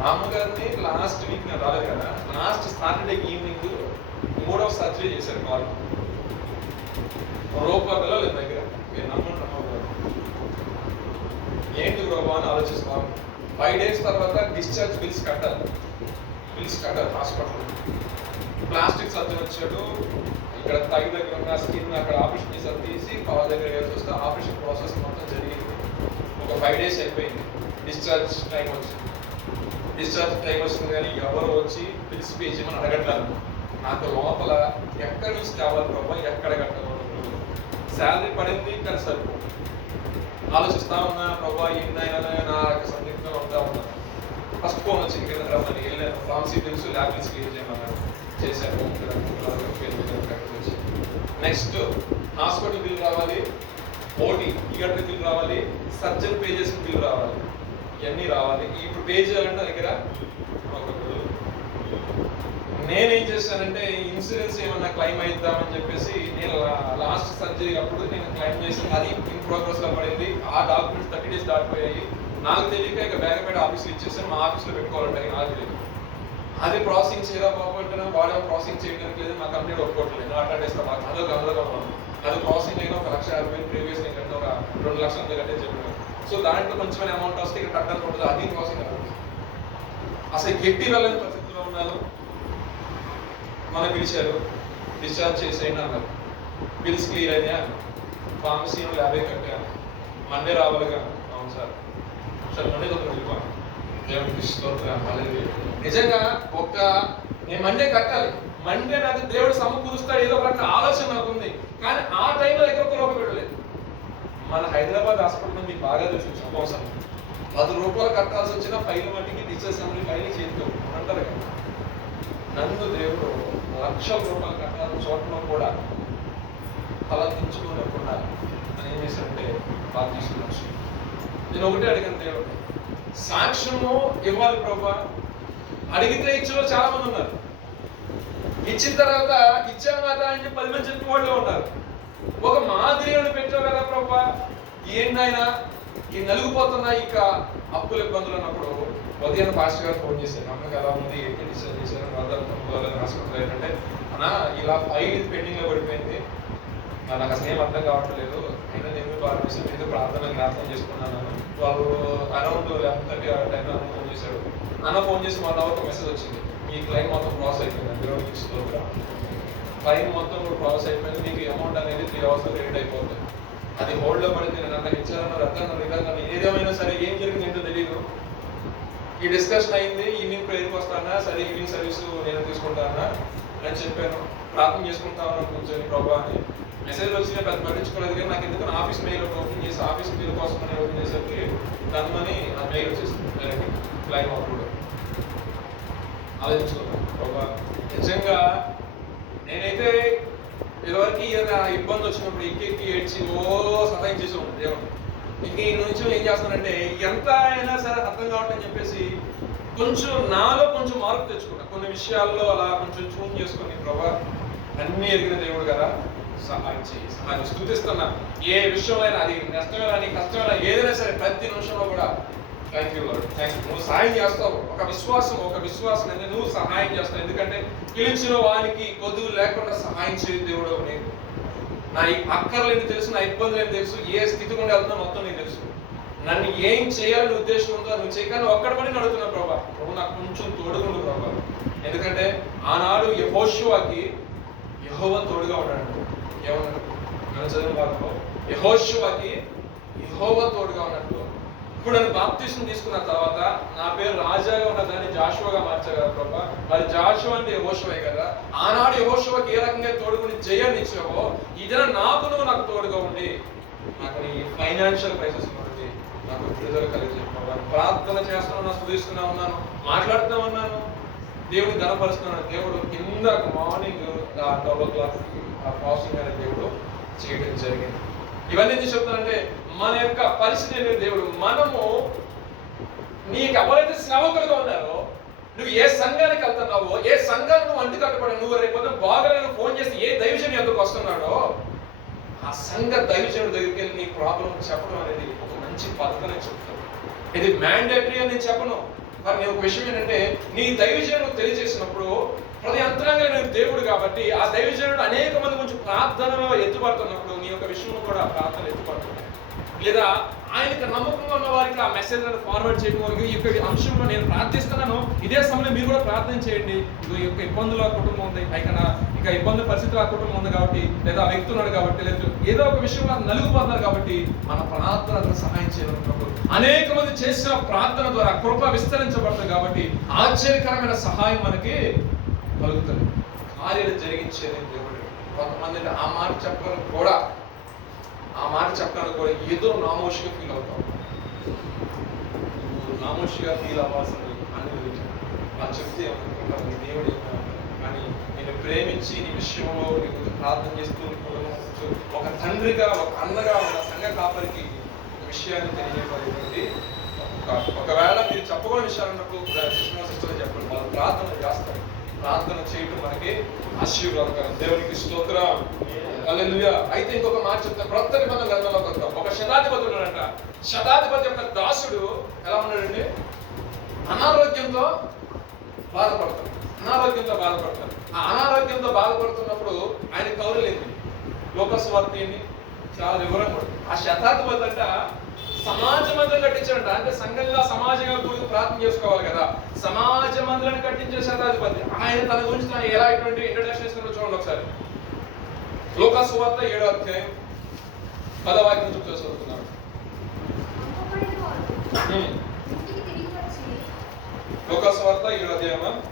రామగారిని లాస్ట్ వీక్ నేను రాలేదు కదా, లాస్ట్ సాటర్డే ఈవినింగ్ 3వ సర్జరీ చేశారు. కాదు రూపాయలు వెళ్ళలేదు దగ్గర. మీరు నమ్మండి ఏంటి ప్రభు అని ఆలోచిస్తాం. 5 days తర్వాత డిశ్చార్జ్ బిల్స్ కట్టాలి హాస్పిటల్. ప్లాస్టిక్ సర్జన్ వచ్చాడు. ఇక్కడ తగి దగ్గర ఉన్న స్కిన్ అక్కడ ఆపరేషన్ చేసి తీసి కాల్ దగ్గర వేసి వస్తే ఆపరేషన్ ప్రాసెస్ మొత్తం జరిగింది. ఒక 5 days అయిపోయింది. డిశ్చార్జ్ టైం వచ్చింది కానీ ఎవరు వచ్చి బిల్స్ పే చేయమని అడగట్లేదు. నాకు లోపల ఎక్కడి నుంచి కావాలి ప్రభావ, ఎక్కడ కట్టగలరు, శాలరీ పడింది కానీ సరిపో ఆలోచిస్తా ఉన్నా. ప్రభావ ఏంటైనా నా యొక్క సందిగ్ధంగా ఉంటా ఉన్నా. ఫస్ట్ ఫోన్ వచ్చింది కింద రమ్మని వెళ్ళాను. ఫార్మసీ తెలుసు, ల్యాబ్ బిల్స్ క్లియర్ చేయమన్నాడు. చేశాను. నెక్స్ట్ హాస్పిటల్ బిల్ రావాలి, ఓటీ థియేటర్ బిల్ రావాలి, సర్జన్ పే చేసిన బిల్ రావాలి, ఇవన్నీ రావాలి. ఇప్పుడు పే చేయాలంటే దగ్గర నేనేం చేశానంటే ఇన్సూరెన్స్ ఏమన్నా క్లెయిమ్ అయిద్దామని చెప్పేసి నేను లాస్ట్ సర్జరీ అప్పుడు నేను క్లెయిమ్ చేసి అది ఇన్ ప్రోగ్రెస్ లో పడింది. ఆ డాక్యుమెంట్స్ 30 days దాటిపోయాయి. నాకు తెలియక ఇక బేగపేట ఆఫీస్లో ఇచ్చేసాను. మా ఆఫీస్లో పెట్టుకోవాలంటే నాకు తెలియదు. అది ప్రాసెసింగ్ చేయరా బాగుంటున్నా, వాడే ప్రాసెసింగ్ చేయడానికి లేదు, మా కంపెనీ ఒప్పుకోవట్లేదు. అట్లాంటిస్తా మాకు అది ప్రాసెసింగ్ అయినా 1,50,000 ప్రీవియస్ ఏంటంటే ఒక 2 లక్షలు అంతే కట్టే చెప్పాను. సో దాంట్లో కొంచెం అమౌంట్ వస్తే ఇక్కడ కట్టాల్సి ఉంటుంది. అది ప్రాసెసింగ్ అవుతుంది. అసలు గట్టి వెళ్ళని పరిస్థితిలో ఉన్నాను. మనం పిలిచారు, డిశ్చార్జ్ చేసేయండి అన్నారు. బిల్స్ క్లియర్ అయినా ఫార్మసీలో 50 కట్టాను. మండే రావాలిగా. అవును సార్ మండే తొందర వెళ్ళిపోయాను. దేవుడికి స్తోత్రం. నిజంగా నేను మండే కట్టాలి. మండే నాకు దేవుడు సమకూరుస్తాడు ఏదో ఒక ఆలోచన నాకు ఉంది. కానీ ఆ టైంలో దగ్గర ఒక రూపాయి పెట్టలేదు. మన హైదరాబాద్ హాస్పిటల్ మీకు బాగా తెలుసు. కోసం 10 రూపాయలు కట్టాల్సి వచ్చిన ఫైల్ మట్టికి డిశ్చార్జ్ అసెంబ్లీ ఫైల్ చేతితో అంటారు కదా. నన్ను దేవుడు లక్షల రూపాయలు కట్టాల్సిన చోట్ల కూడా తలదించుకోలేకుండా అని ఏం చేశాడంటే బాగా తీసుకున్నాను. నేను ఒకటే అడిగాను, దేవుడు సాక్ష్యము ఇవ్వాలి ప్రభా. అడిగితే ఇచ్చిన చాలా మంది ఉన్నారు. ఇచ్చిన తర్వాత ఇచ్చాం కదా అని చెప్పి 10 మంది చెప్పిన వాళ్ళు ఉన్నారు. ఒక మాదిరిని పెట్టావు కదా ప్రభా, ఏంటైనా ఈ నలిగిపోతున్నా ఇక అప్పుల ఇబ్బందులు అన్నప్పుడు ఉదయం పాస్టర్ గారు ఫోన్ చేశారు. అమ్మకి ఎలా ఉంది, ఏంటి డిసైడ్ చేశారు, హాస్పిటల్ ఏంటంటే అన్నా ఇలా ఫైల్ పెండింగ్ లో పడిపోయింది, నాకు అసలు ఏం అర్థం కావట్లేదు, అయినా నేను భారతదేశం ఏదో ప్రార్థన జ్ఞాపకం చేసుకున్నాను. వాళ్ళు అరౌండ్ 11:30 ఆ టైంలో అన్న ఫోన్ చేశాడు. అన్న ఫోన్ చేసి 1 hour ఒక మెసేజ్ వచ్చింది, మీ క్లైమ్ మొత్తం ప్రాసెస్ అయిపోయింది, క్లైమ్ మొత్తం ప్రాసెస్ అయిపోయింది, మీకు అమౌంట్ అనేది 3 hours క్రెడిట్ అయిపోతుంది. అది హోల్డ్ లో పడింది. నేను అంత ఇచ్చారన్నారు, అర్థం విధంగా ఏదేమైనా సరే ఏం జరిగింది ఏంటో తెలియదు. ఈ డిస్కషన్ అయింది. ఈవినింగ్ ప్రేయర్కి వస్తానా, సరే ఈవినింగ్ సర్వీస్ నేను తీసుకుంటానా అని చెప్పాను. ప్రార్థన చేసుకుంటాను కూర్చొని ప్రభా అని. మెసేజ్ వచ్చినా పెద్ద పట్టించుకోలేదు కానీ నాకు ఎందుకు ఆఫీస్ మెయిల్ ఓపెన్ చేసి ఆఫీస్ మెయిల్ కోసం ఓపెన్ చేసేసరికి తనమని ఆ మెయిల్ వచ్చేసింది డైరెక్ట్ క్లైమ్ అప్పుడు. ఆలోచించుకున్నాను ప్రభా, నిజంగా నేనైతే ఇదివరకు ఏదైనా ఇబ్బంది వచ్చినప్పుడు ఎక్కి ఏడ్చి సతాయించేసి ఉంటుంది దేవుడు. ఇంక ఈ నుంచి ఏం చేస్తానంటే ఎంత అయినా సరే అర్థం కావట్లని చెప్పేసి కొంచెం నాలో కొంచెం మార్పు తెచ్చుకున్నా. కొన్ని విషయాల్లో అలా కొంచెం చూన్ చేసుకుని ప్రభా అన్ని ఎరిగిన దేవుడు కదా సహాయం చేయి, సహాయం స్తుతిస్తున్నా. ఏ విషయంలో అది నష్టమైనా నీ కష్టమైనా ఏదైనా సరే ప్రతి నిమిషంలో కూడా thank you lord, thank you. నువ్వు సహాయం చేస్తావు. ఒక విశ్వాసం అంటే నువ్వు సహాయం చేస్తావు. ఎందుకంటే పిలిచిన వానికి కొద్దులు లేకుండా సహాయం చేయ దేవుడు. నీకు నా అక్కర్లేని తెలుసు, నా ఇబ్బందులు ఏమి తెలుసు, ఏ స్థితి గుండా వెళ్తున్నా మొత్తం నీకు తెలుసు. నన్ను ఏం చేయాలని ఉద్దేశం ఉందో నువ్వు చేయగానే ఒక్కడ పడి అడుగుతున్నా ప్రభా, నాకు కొంచెం తోడుగుండు ప్రభా. ఎందుకంటే ఆనాడు యెహోషువకి యెహోవా తోడుగా ఉన్నాడు. ఏమన్నాడు మన చదివిన భాగంలో? యెహోషువకి యెహోవా తోడుగా ఉన్నట్టు ఇప్పుడు నన్ను బాప్తిస్మం తీసుకున్న తర్వాత నా పేరు రాజాగా ఉన్నదాన్ని జాషువాగా మార్చారు కదా ప్రభా. మరి జాషువా అంటే యెహోషువే కదా. ఆనాడు యెహోషువకి ఏ రకంగా తోడుకుని జయాన్ని ఇచ్చావో ఇదే నాకు తోడుగా ఉండి నాకు నీ ఫైనాన్షియల్ క్రైసిస్ నుండి నాకు విడుదల కలిగించాను. ప్రార్థన చేస్తున్నా, స్తుతిస్తున్నా ఉన్నాను, మాట్లాడుతూ ఉన్నాను, దేవుడిని ఘనపరుస్తున్నాను. దేవుడు కింద మార్నింగ్ 12 o'clock ఫాస్టింగ్ అనే దేవుడు చేయడం జరిగింది. ఇవన్నీ ఎందుకు చెప్తానంటే మన యొక్క పరిస్థితి అనేది దేవుడు మనము నీకు ఎవరైతే శ్రమకులుగా ఉన్నారో, నువ్వు ఏ సంఘానికి వెళ్తున్నావో, ఏ సంఘానికి నువ్వు అంటు కట్టబడి నువ్వు రేపు బాగా ఫోన్ చేసి ఏ దైవజనుడు ఎందుకు వస్తున్నాడో ఆ సంఘ దైవజనుడి దగ్గరికి వెళ్ళి నీ ప్రాబ్లం చెప్పడం అనేది ఒక మంచి పద్ధతి అని చెప్తాను. ఇది మ్యాండేటరీ అని నేను చెప్పను. మరి నేను ఒక విషయం ఏంటంటే నీ దైవజనుడు తెలియజేసినప్పుడు హృదయంతరంగా నేను దేవుడు కాబట్టి ఆ దైవజనుడు అనేక మంది కొంచెం ప్రార్థనలో ఎత్తుపడుతున్నప్పుడు నీ యొక్క విషయంలో కూడా ప్రార్థన ఎత్తుపడుతున్నాయి. లేదా ఆయనకి నమ్మకంగా ఉన్న వారికి ఆ మెసేజ్ ఫార్వర్డ్ చేయడం, ఈ యొక్క అంశంలో నేను ప్రార్థిస్తున్నాను, ఇదే సమయంలో మీరు కూడా ప్రార్థన చేయండి. ఈ యొక్క ఇబ్బందులు ఆ కుటుంబం ఉంది, ఇంకా ఇబ్బంది పరిస్థితులు ఆ కుటుంబం ఉంది కాబట్టి, లేదా ఆ వ్యక్తి ఉన్నాడు కాబట్టి, లేదా ఏదో ఒక విషయంలో నలుగుపోతున్నారు కాబట్టి మన ప్రార్థన సహాయం చేయాలన్నప్పుడు అనేక మంది చేసిన ప్రార్థన ద్వారా కృప విస్తరించబడుతుంది కాబట్టి ఆశ్చర్యకరమైన సహాయం మనకి కలుగుతుంది. కార్యాలు జరిగించేది దేవుడు. కొంతమంది ఆ మాట చెప్పడానికి కూడా ఏదో నామోషిగా ఫీల్ అవుతాం. నువ్వు నామోషిగా ఫీల్ అవ్వాల్సింది అని వాళ్ళు చెప్తే ఏమనుకుంటాను, దేవుడు కానీ నేను ప్రేమించి నీ విషయంలో నీకు ప్రార్థన చేస్తూ ఒక తండ్రిగా, ఒక అన్నగా ఉన్న సంఘ కాపరికి ఒక విషయాన్ని తెలియజేయబడి ఒకవేళ మీరు చెప్పకూడని విషయాలు అన్నప్పుడు సిస్టర్ చెప్పండి, వాళ్ళు ప్రార్థన చేస్తారు. ప్రార్థన చేయడం మనకి ఆశీర్వాదకరం. దేవునికి స్తోత్రం. హల్లెలూయా. అయితే ఇంకొక మాట చెప్తాను. క్రొత్త నిబంధన గ్రంథంలోకి వద్దాం. ఒక శతాధిపతి ఉన్నాడంట. శతాధిపతి యొక్క దాసుడు ఎలా ఉన్నాడండి? అనారోగ్యంతో బాధపడతాడు. ఆ అనారోగ్యంతో బాధపడుతున్నప్పుడు ఆయన కౌలులేంది, లోకస్ వార్త ఏంటి చాలా వివరంగా ఉంటుంది. ఆ శతాధిపతి అంట సమాజ మందిరం కట్టించాడంట. అంటే సంఘంగా సమాజంగా కూడి ప్రార్థన చేసుకోవాలి కదా. సమాజ మందిరాన్ని కట్టించే శతాధిపతి ఆయన తన గురించి తను ఎలా ఇటువంటి ఇంట్రడక్షన్ ఇస్తున్నారో చూడండి ఒకసారి. లోకాసు వార్త 7వ అధ్యాయం 10వ వాక్యం నుంచి చదువుతున్నాడు. లోకాసు వార్త 7వ అధ్యాయం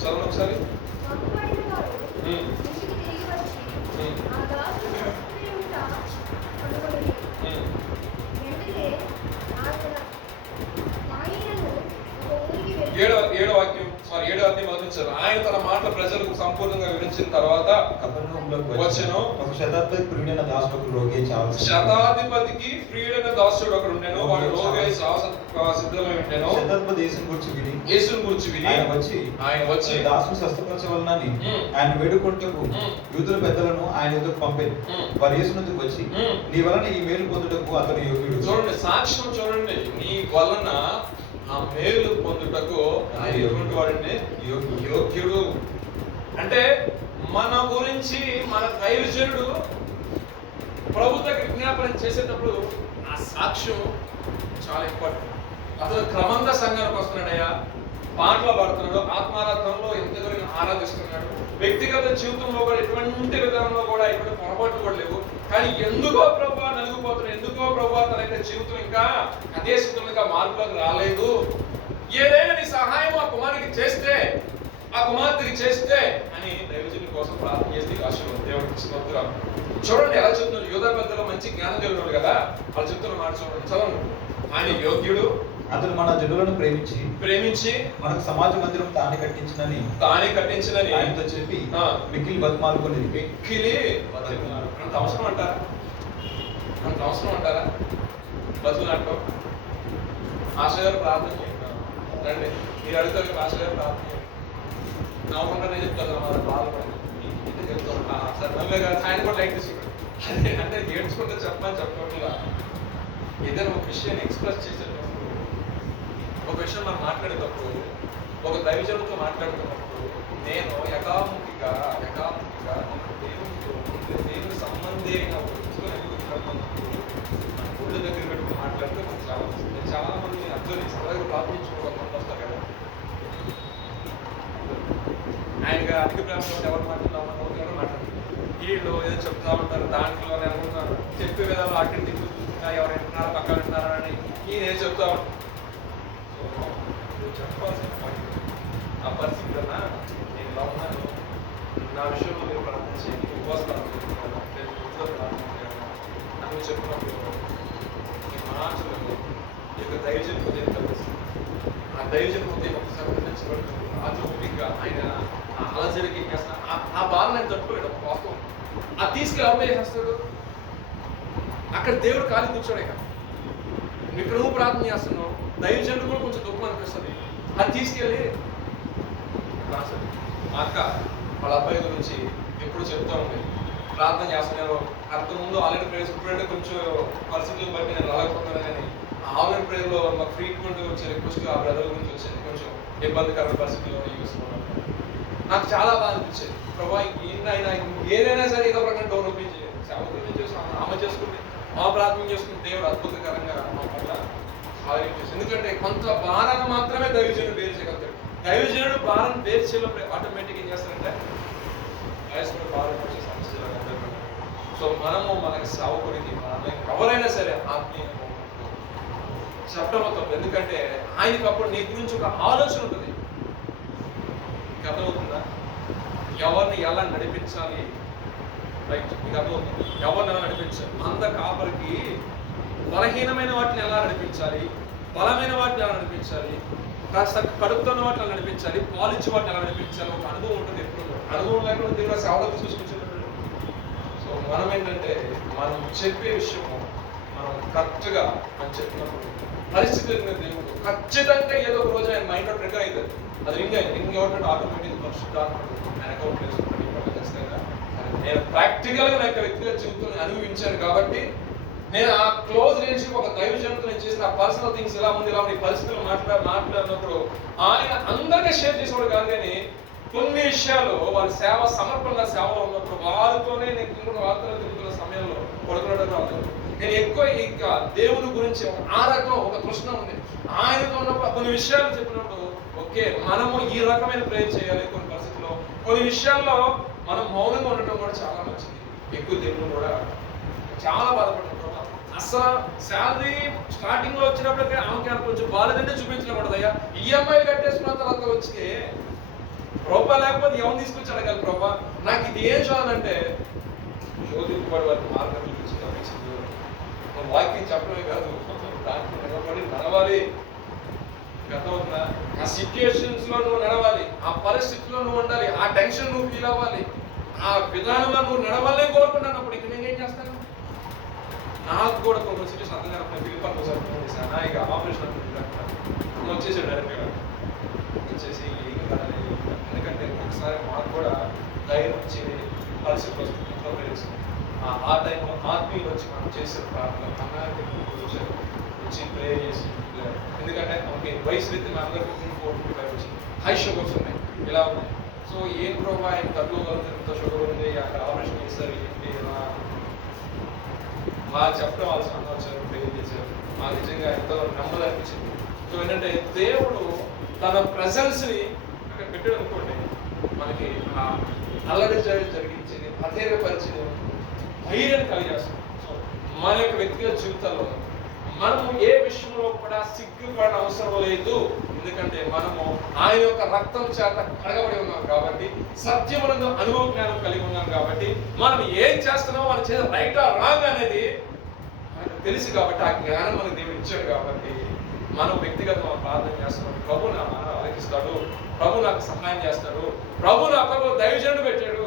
చదవండి ఒకసారి. ఏడవ వాక్యం 7వ అధ్యాయం మొదలుంచారు. ఆయన తన మాట ప్రజలకు సంపూర్ణంగా వివరించిన తర్వాత వచ్చెను. ఒక శతాధిపతి ప్రియుడైన దాసుడు రోగి చావు. శతాధిపతికి ప్రియుడైన దాసుడు ఒకడు ఉండెను. వాడు రోగి సిద్ధమై ఉండెను. శతాధిపతి యేసుని గురించి విని ఆయన వచ్చి దాసుని స్వస్థపరచవలనని ఆయన వేడుకొనుటకు యూదుల పెద్దలను ఆయన ఎదురు పంపెను. వారు యేసునందుకు వచ్చి నీ వలన ఈ మేలు పొందుటకు అతడు యోగ్యుడు. చూడండి, సాక్ష్యం చూడండి. నీ వలన ఆ మేలు పొందుటకు ఆయన ఎటువంటి వాడంటే యోగ్యుడు. అంటే మన గురించి మన దైవజనుడు ప్రభుత్వకి విజ్ఞాపనం చేసేటప్పుడు ఆ సాక్ష్యం చాలా ఇంపార్టెంట్. అతను క్రమంగా సంఘానికి వస్తున్నాడయ్యా, పాటలు పాడుతున్నాడు, ఆత్మారాధనలో ఎంతగా ఆరాధిస్తున్నాడు, వ్యక్తిగత జీవితంలో కూడా ఎటువంటి విధానంలో కూడా ఎటువంటి పొరపాట్లు కూడా లేవు. కానీ ఎందుకో ప్రభువా నలిగిపోతున్నాడు, ఎందుకో ప్రభువా తన యొక్క జీవితం ఇంకా అదే స్థితిగా మార్పులకు రాలేదు. ఏదైనా నీ సహాయం ఆ కుమారుడికి చేస్తే, ఆ కుమార్తెకి చేస్తే అని దైవజనుల కోసం ప్రార్థన చేస్తే ఆశీర్వాదం. దేవుడికి స్తోత్రం. చూడండి ఎలా చెప్తున్నారు. యూదా పెద్దలు మంచి జ్ఞానం కలిగినాడు కదా, వాళ్ళు చెప్తున్న మాట చూడండి, చదవండి. ఆయన యోగ్యుడు, అతను మన జనులను ప్రేమించి మనకు సమాజ మందిరం తానే కట్టించినని ఆయనతో చెప్పి మిక్కిలి బతిమాలుకొని అంత అవసరం అంటారా బతుకులాడటం? ఆశ గారు ప్రార్థన చేయండి. రండి, మీరు అడుగుతారు ఆశ గారు ప్రార్థన చేయండి. నవ్వకుండా నేను చెప్తాను, బాధపడండి చెప్తాను సార్ నవ్వే కాదు. ఆయన కూడా లైక్ తీసుకుంటాడు. అంటే ఏడ్చుకుంటే చెప్పట్లా. ఏదైనా ఒక విషయాన్ని ఎక్స్ప్రెస్ చేసేటప్పుడు, ఒక విషయం మనం మాట్లాడేటప్పుడు, ఒక దైవజనులతో మాట్లాడుతున్నప్పుడు నేను యథాముఖిగా దేవుని సంబంధి అయిన మన ఒళ్ళు దగ్గర పెట్టుకుని మాట్లాడితే మనకు చాలా వస్తుంది. చాలా మంది అబ్జర్వ్ సరదాగా ప్రార్థించుకోవడం వస్తారు కదా, ఆయనగా అధిక ప్రేమతో ఎవరు మాట్లాడతామో ఎవరు మాట్లాడతారు, వీళ్ళు ఏదో చెప్తా ఉంటారు, దాంట్లో అనుకుంటున్నారు చెప్పే విధాలు అక్కడి దిక్కు చూస్తున్నా ఎవరు వింటున్నారో పక్కన వింటున్నారా అని ఈయన ఏదో చెప్తా ఉంటారు. సో చెప్పాల్సిన ఆ పరిస్థితి కన్నా నేను ఇలా ఉన్నాను, నా విషయంలో మీరు ప్రార్థన చేయండి, ఉపవాస ప్రార్థన అని చెప్పినప్పుడు ఈ మాటలకు ఈ యొక్క దైవజన హృదయం కలుగుతుంది. ఆ దైవజన హృదయం ఒకసారి వినిపించబడుతుంది. ఆటోమేటిక్గా ఆయన ఆ అలజడికి ఆ బాధ నేను తట్టుకోలేడు. వాస్తవం అది తీసుకెళ్ళి ఎవరు చేసేస్తాడు, అక్కడ దేవుడు ఖాళీ కూర్చోడే కదా, ఇక్కడ నువ్వు ప్రార్థన చేస్తున్నావు, దైవజనుడు కూడా కొంచెం దుఃఖం అనిపిస్తుంది. అది తీసుకెళ్ళి రాశాడు. మా అక్క వాళ్ళ అబ్బాయి గురించి ఎప్పుడు చెప్తా ఉంది, ప్రార్థన చేస్తున్నాను అంత ముందు ఆల్రెడీ ప్రేయర్స్ ఇప్పుడంటే కొంచెం పరిస్థితులను బట్టి నేను రాలేకపోతున్నాను, కానీ ఆల్రెడీ ప్రేయర్లో మాకు ఫ్రీక్వెంట్గా వచ్చే రిక్వెస్ట్ ఆ బ్రదర్ గురించి వచ్చేది కొంచెం ఇబ్బందికరమైన పరిస్థితుల్లో చూస్తున్నాను. నాకు చాలా బాగా అనిపించేది, ప్రభా ఏంటైనా ఏదైనా సరే ఏదో ప్రకారం డోర్ ఓపెన్ చేయాలి, సేవ గురించి చేస్తున్నాను, ఆమె చేసుకుంటే మా ప్రార్థన చేసుకుంటే దేవుడు అద్భుతకరంగా మా పట్ల సహాయం చేసి. ఎందుకంటే కొంత భారాన్ని మాత్రమే దైవజనుడు బేర్ చేయగలుగుతాడు. దైవజనుడు భారం బేర్ చేయడం ఆటోమేటిక్ ఏం చేస్తారంటే భారం వచ్చే సమస్యలు. సో మనము మనకి సేవకుడికి ఎవరైనా సరే ఆత్మీయంగా చెప్పడం తప్పు, ఎందుకంటే ఆయనకి అప్పుడు నీ గురించి ఒక ఆలోచన ఉంటుంది. మీకు అర్థమవుతుందా? ఎవరిని ఎలా నడిపించాలి, రైట్? మీకు అర్థమవుతుంది, ఎవరిని ఎలా నడిపించాలి. అంత కాపరికి బలహీనమైన వాటిని ఎలా నడిపించాలి, బలమైన వాటిని ఎలా నడిపించాలి, కాస్త కడుపుతున్న వాటిని ఎలా నడిపించాలి, పాలిచ్చే వాటిని ఎలా నడిపించాలి, ఒక అనుభవం ఉంటుంది. ఎప్పుడు అనుభవం లేకుండా దేవుడు సేవలు చూసుకుంటున్నాడు. సో మనం ఏంటంటే మనం చెప్పే విషయము మనం కరెక్ట్గా మనం చెప్పినప్పుడు పరిస్థితులు దేవుడు ఖచ్చితంగా ఏదో ఒక రోజు ఆయన మైండ్లో ట్రిగర్ అవుతుంది. అది రింగ్ అవుతుంది ఆటోమేటిక్ ఆయన అకౌంట్ వేసుకుంటాడు. ఖచ్చితంగా నేను ప్రాక్టికల్గా నా యొక్క వ్యక్తిగత జీవితాన్ని అనుభవించాను కాబట్టి నేను ఆ క్లోజ్ రిలేషన్షిప్ ఒక దైవజనుడితో నేను చేసిన ఆ పర్సనల్ థింగ్స్ ఎలా ఉంది, ఇలా ఉంది పరిస్థితులు మాట్లాడినప్పుడు ఆయన అందరికీ షేర్ చేసేవాడు కాదు, కానీ కొన్ని విషయాలు వారి సేవ సమర్పణగా సేవలో ఉన్నప్పుడు వారితోనే నేను వార్తలు తిరుగుతున్న సమయంలో పడుకున్నట్టు నేను ఎక్కువ ఇంకా దేవుని గురించి ఆ రకం ఒక తృష్ణ ఉంది. ఆయనతో ఉన్నప్పుడు కొన్ని విషయాలు చెప్పినప్పుడు ఓకే మనము ఈ రకమైన ప్రేయర్ చేయాలి. కొన్ని పరిస్థితుల్లో కొన్ని విషయాల్లో మనం మౌనంగా ఉండటం కూడా చాలా మంచిది. ఎక్కువ దేవుని కూడా చాలా బాధపడుతున్నాం. అసలు శాలరీ స్టార్టింగ్ లో వచ్చినప్పటికే ఆమెకి కొంచెం బాధంటే చూపించలేకూడదు. అయ్యా ఈఎంఐ కట్టేసుకున్న తర్వాత వచ్చి రూపాయి లేకపోతే ఎవరు తీసుకొచ్చి అడగాలి, ప్రభా నాకు ఇది ఏం చాలంటే శోధింపబడి వారికి మార్గం చూపించింది. వాక్యం చెప్పడమే కాదు, దాంట్లో నిలబడి నడవాలి. అర్థమవుతుందా? ఆ సిచ్యుయేషన్స్ లో నువ్వు నడవాలి, ఆ పరిస్థితిలో నువ్వు ఉండాలి, ఆ టెన్షన్ నువ్వు ఫీల్ అవ్వాలి, ఆ విధానంలో నువ్వు నడవాలని కోరుకున్నాను. అప్పుడు ఇక్కడ నేను ఏం చేస్తాను? నాకు కూడా కొన్ని సిచ్యువేషన్ అర్థం కాకపోతే పిలుపని ఒకసారి ఫోన్ చేశాను, ఇక ఆపరేషన్ వచ్చేసాడు డైరెక్ట్గా వచ్చేసి ఏం కాదు. ఎందుకంటే ఒకసారి మాకు కూడా ధైర్యం వచ్చి పరిస్థితులు వస్తుంది. ఆ టైంలో ఆత్మీయులు వచ్చి మనం చేసిన ప్రార్థన అన్నకి వచ్చారు, వచ్చి ప్రే చేసి, ఎందుకంటే మనకి వయసు రీతి అందరూ 54-55 వచ్చింది, హై షుగర్స్ ఉన్నాయి, ఇలా ఉన్నాయి. సో ఏం ప్రోభా ఆయన తగ్గు ఇంత షుగర్ ఉంది, అక్కడ ఆపరేషన్ చేస్తారు, ఏంటి ఇలా బాగా చెప్పడం వాళ్ళ అన్న వచ్చారు, ప్రే చేశారు. మాకు నిజంగా ఎంతో నెమ్మది అనిపించింది. సో ఏంటంటే దేవుడు తన ప్రెజెన్స్ని అక్కడ పెట్టడం అనుకోండి, మనకి అల్లడి జరిగించేది, అధైర్యపరిచేది, ధైర్యం కలిగేస్తుంది. సో మన యొక్క వ్యక్తిగత జీవితాల్లో మనము ఏ విషయంలో కూడా సిగ్గుపడిన అవసరం లేదు. ఎందుకంటే మనము ఆయన యొక్క రక్తం చేత కడగబడి ఉన్నాం కాబట్టి, సత్యమునందు అనుభవ జ్ఞానం కలిగి ఉన్నాం కాబట్టి, మనం ఏం చేస్తున్నామో మన చేత రైట్ ఆర్ రాంగ్ అనేది మనకు తెలుసు కాబట్టి, ఆ జ్ఞానం మనకు దేవుడు ఇచ్చాడు కాబట్టి మనం వ్యక్తిగతంగా ప్రార్థన చేస్తున్నాం. ప్రభు నా మనం ఆలకిస్తాడు, ప్రభు నాకు సహాయం చేస్తాడు, ప్రభు నా కొరకు దైవజనుడు పెట్టాడు,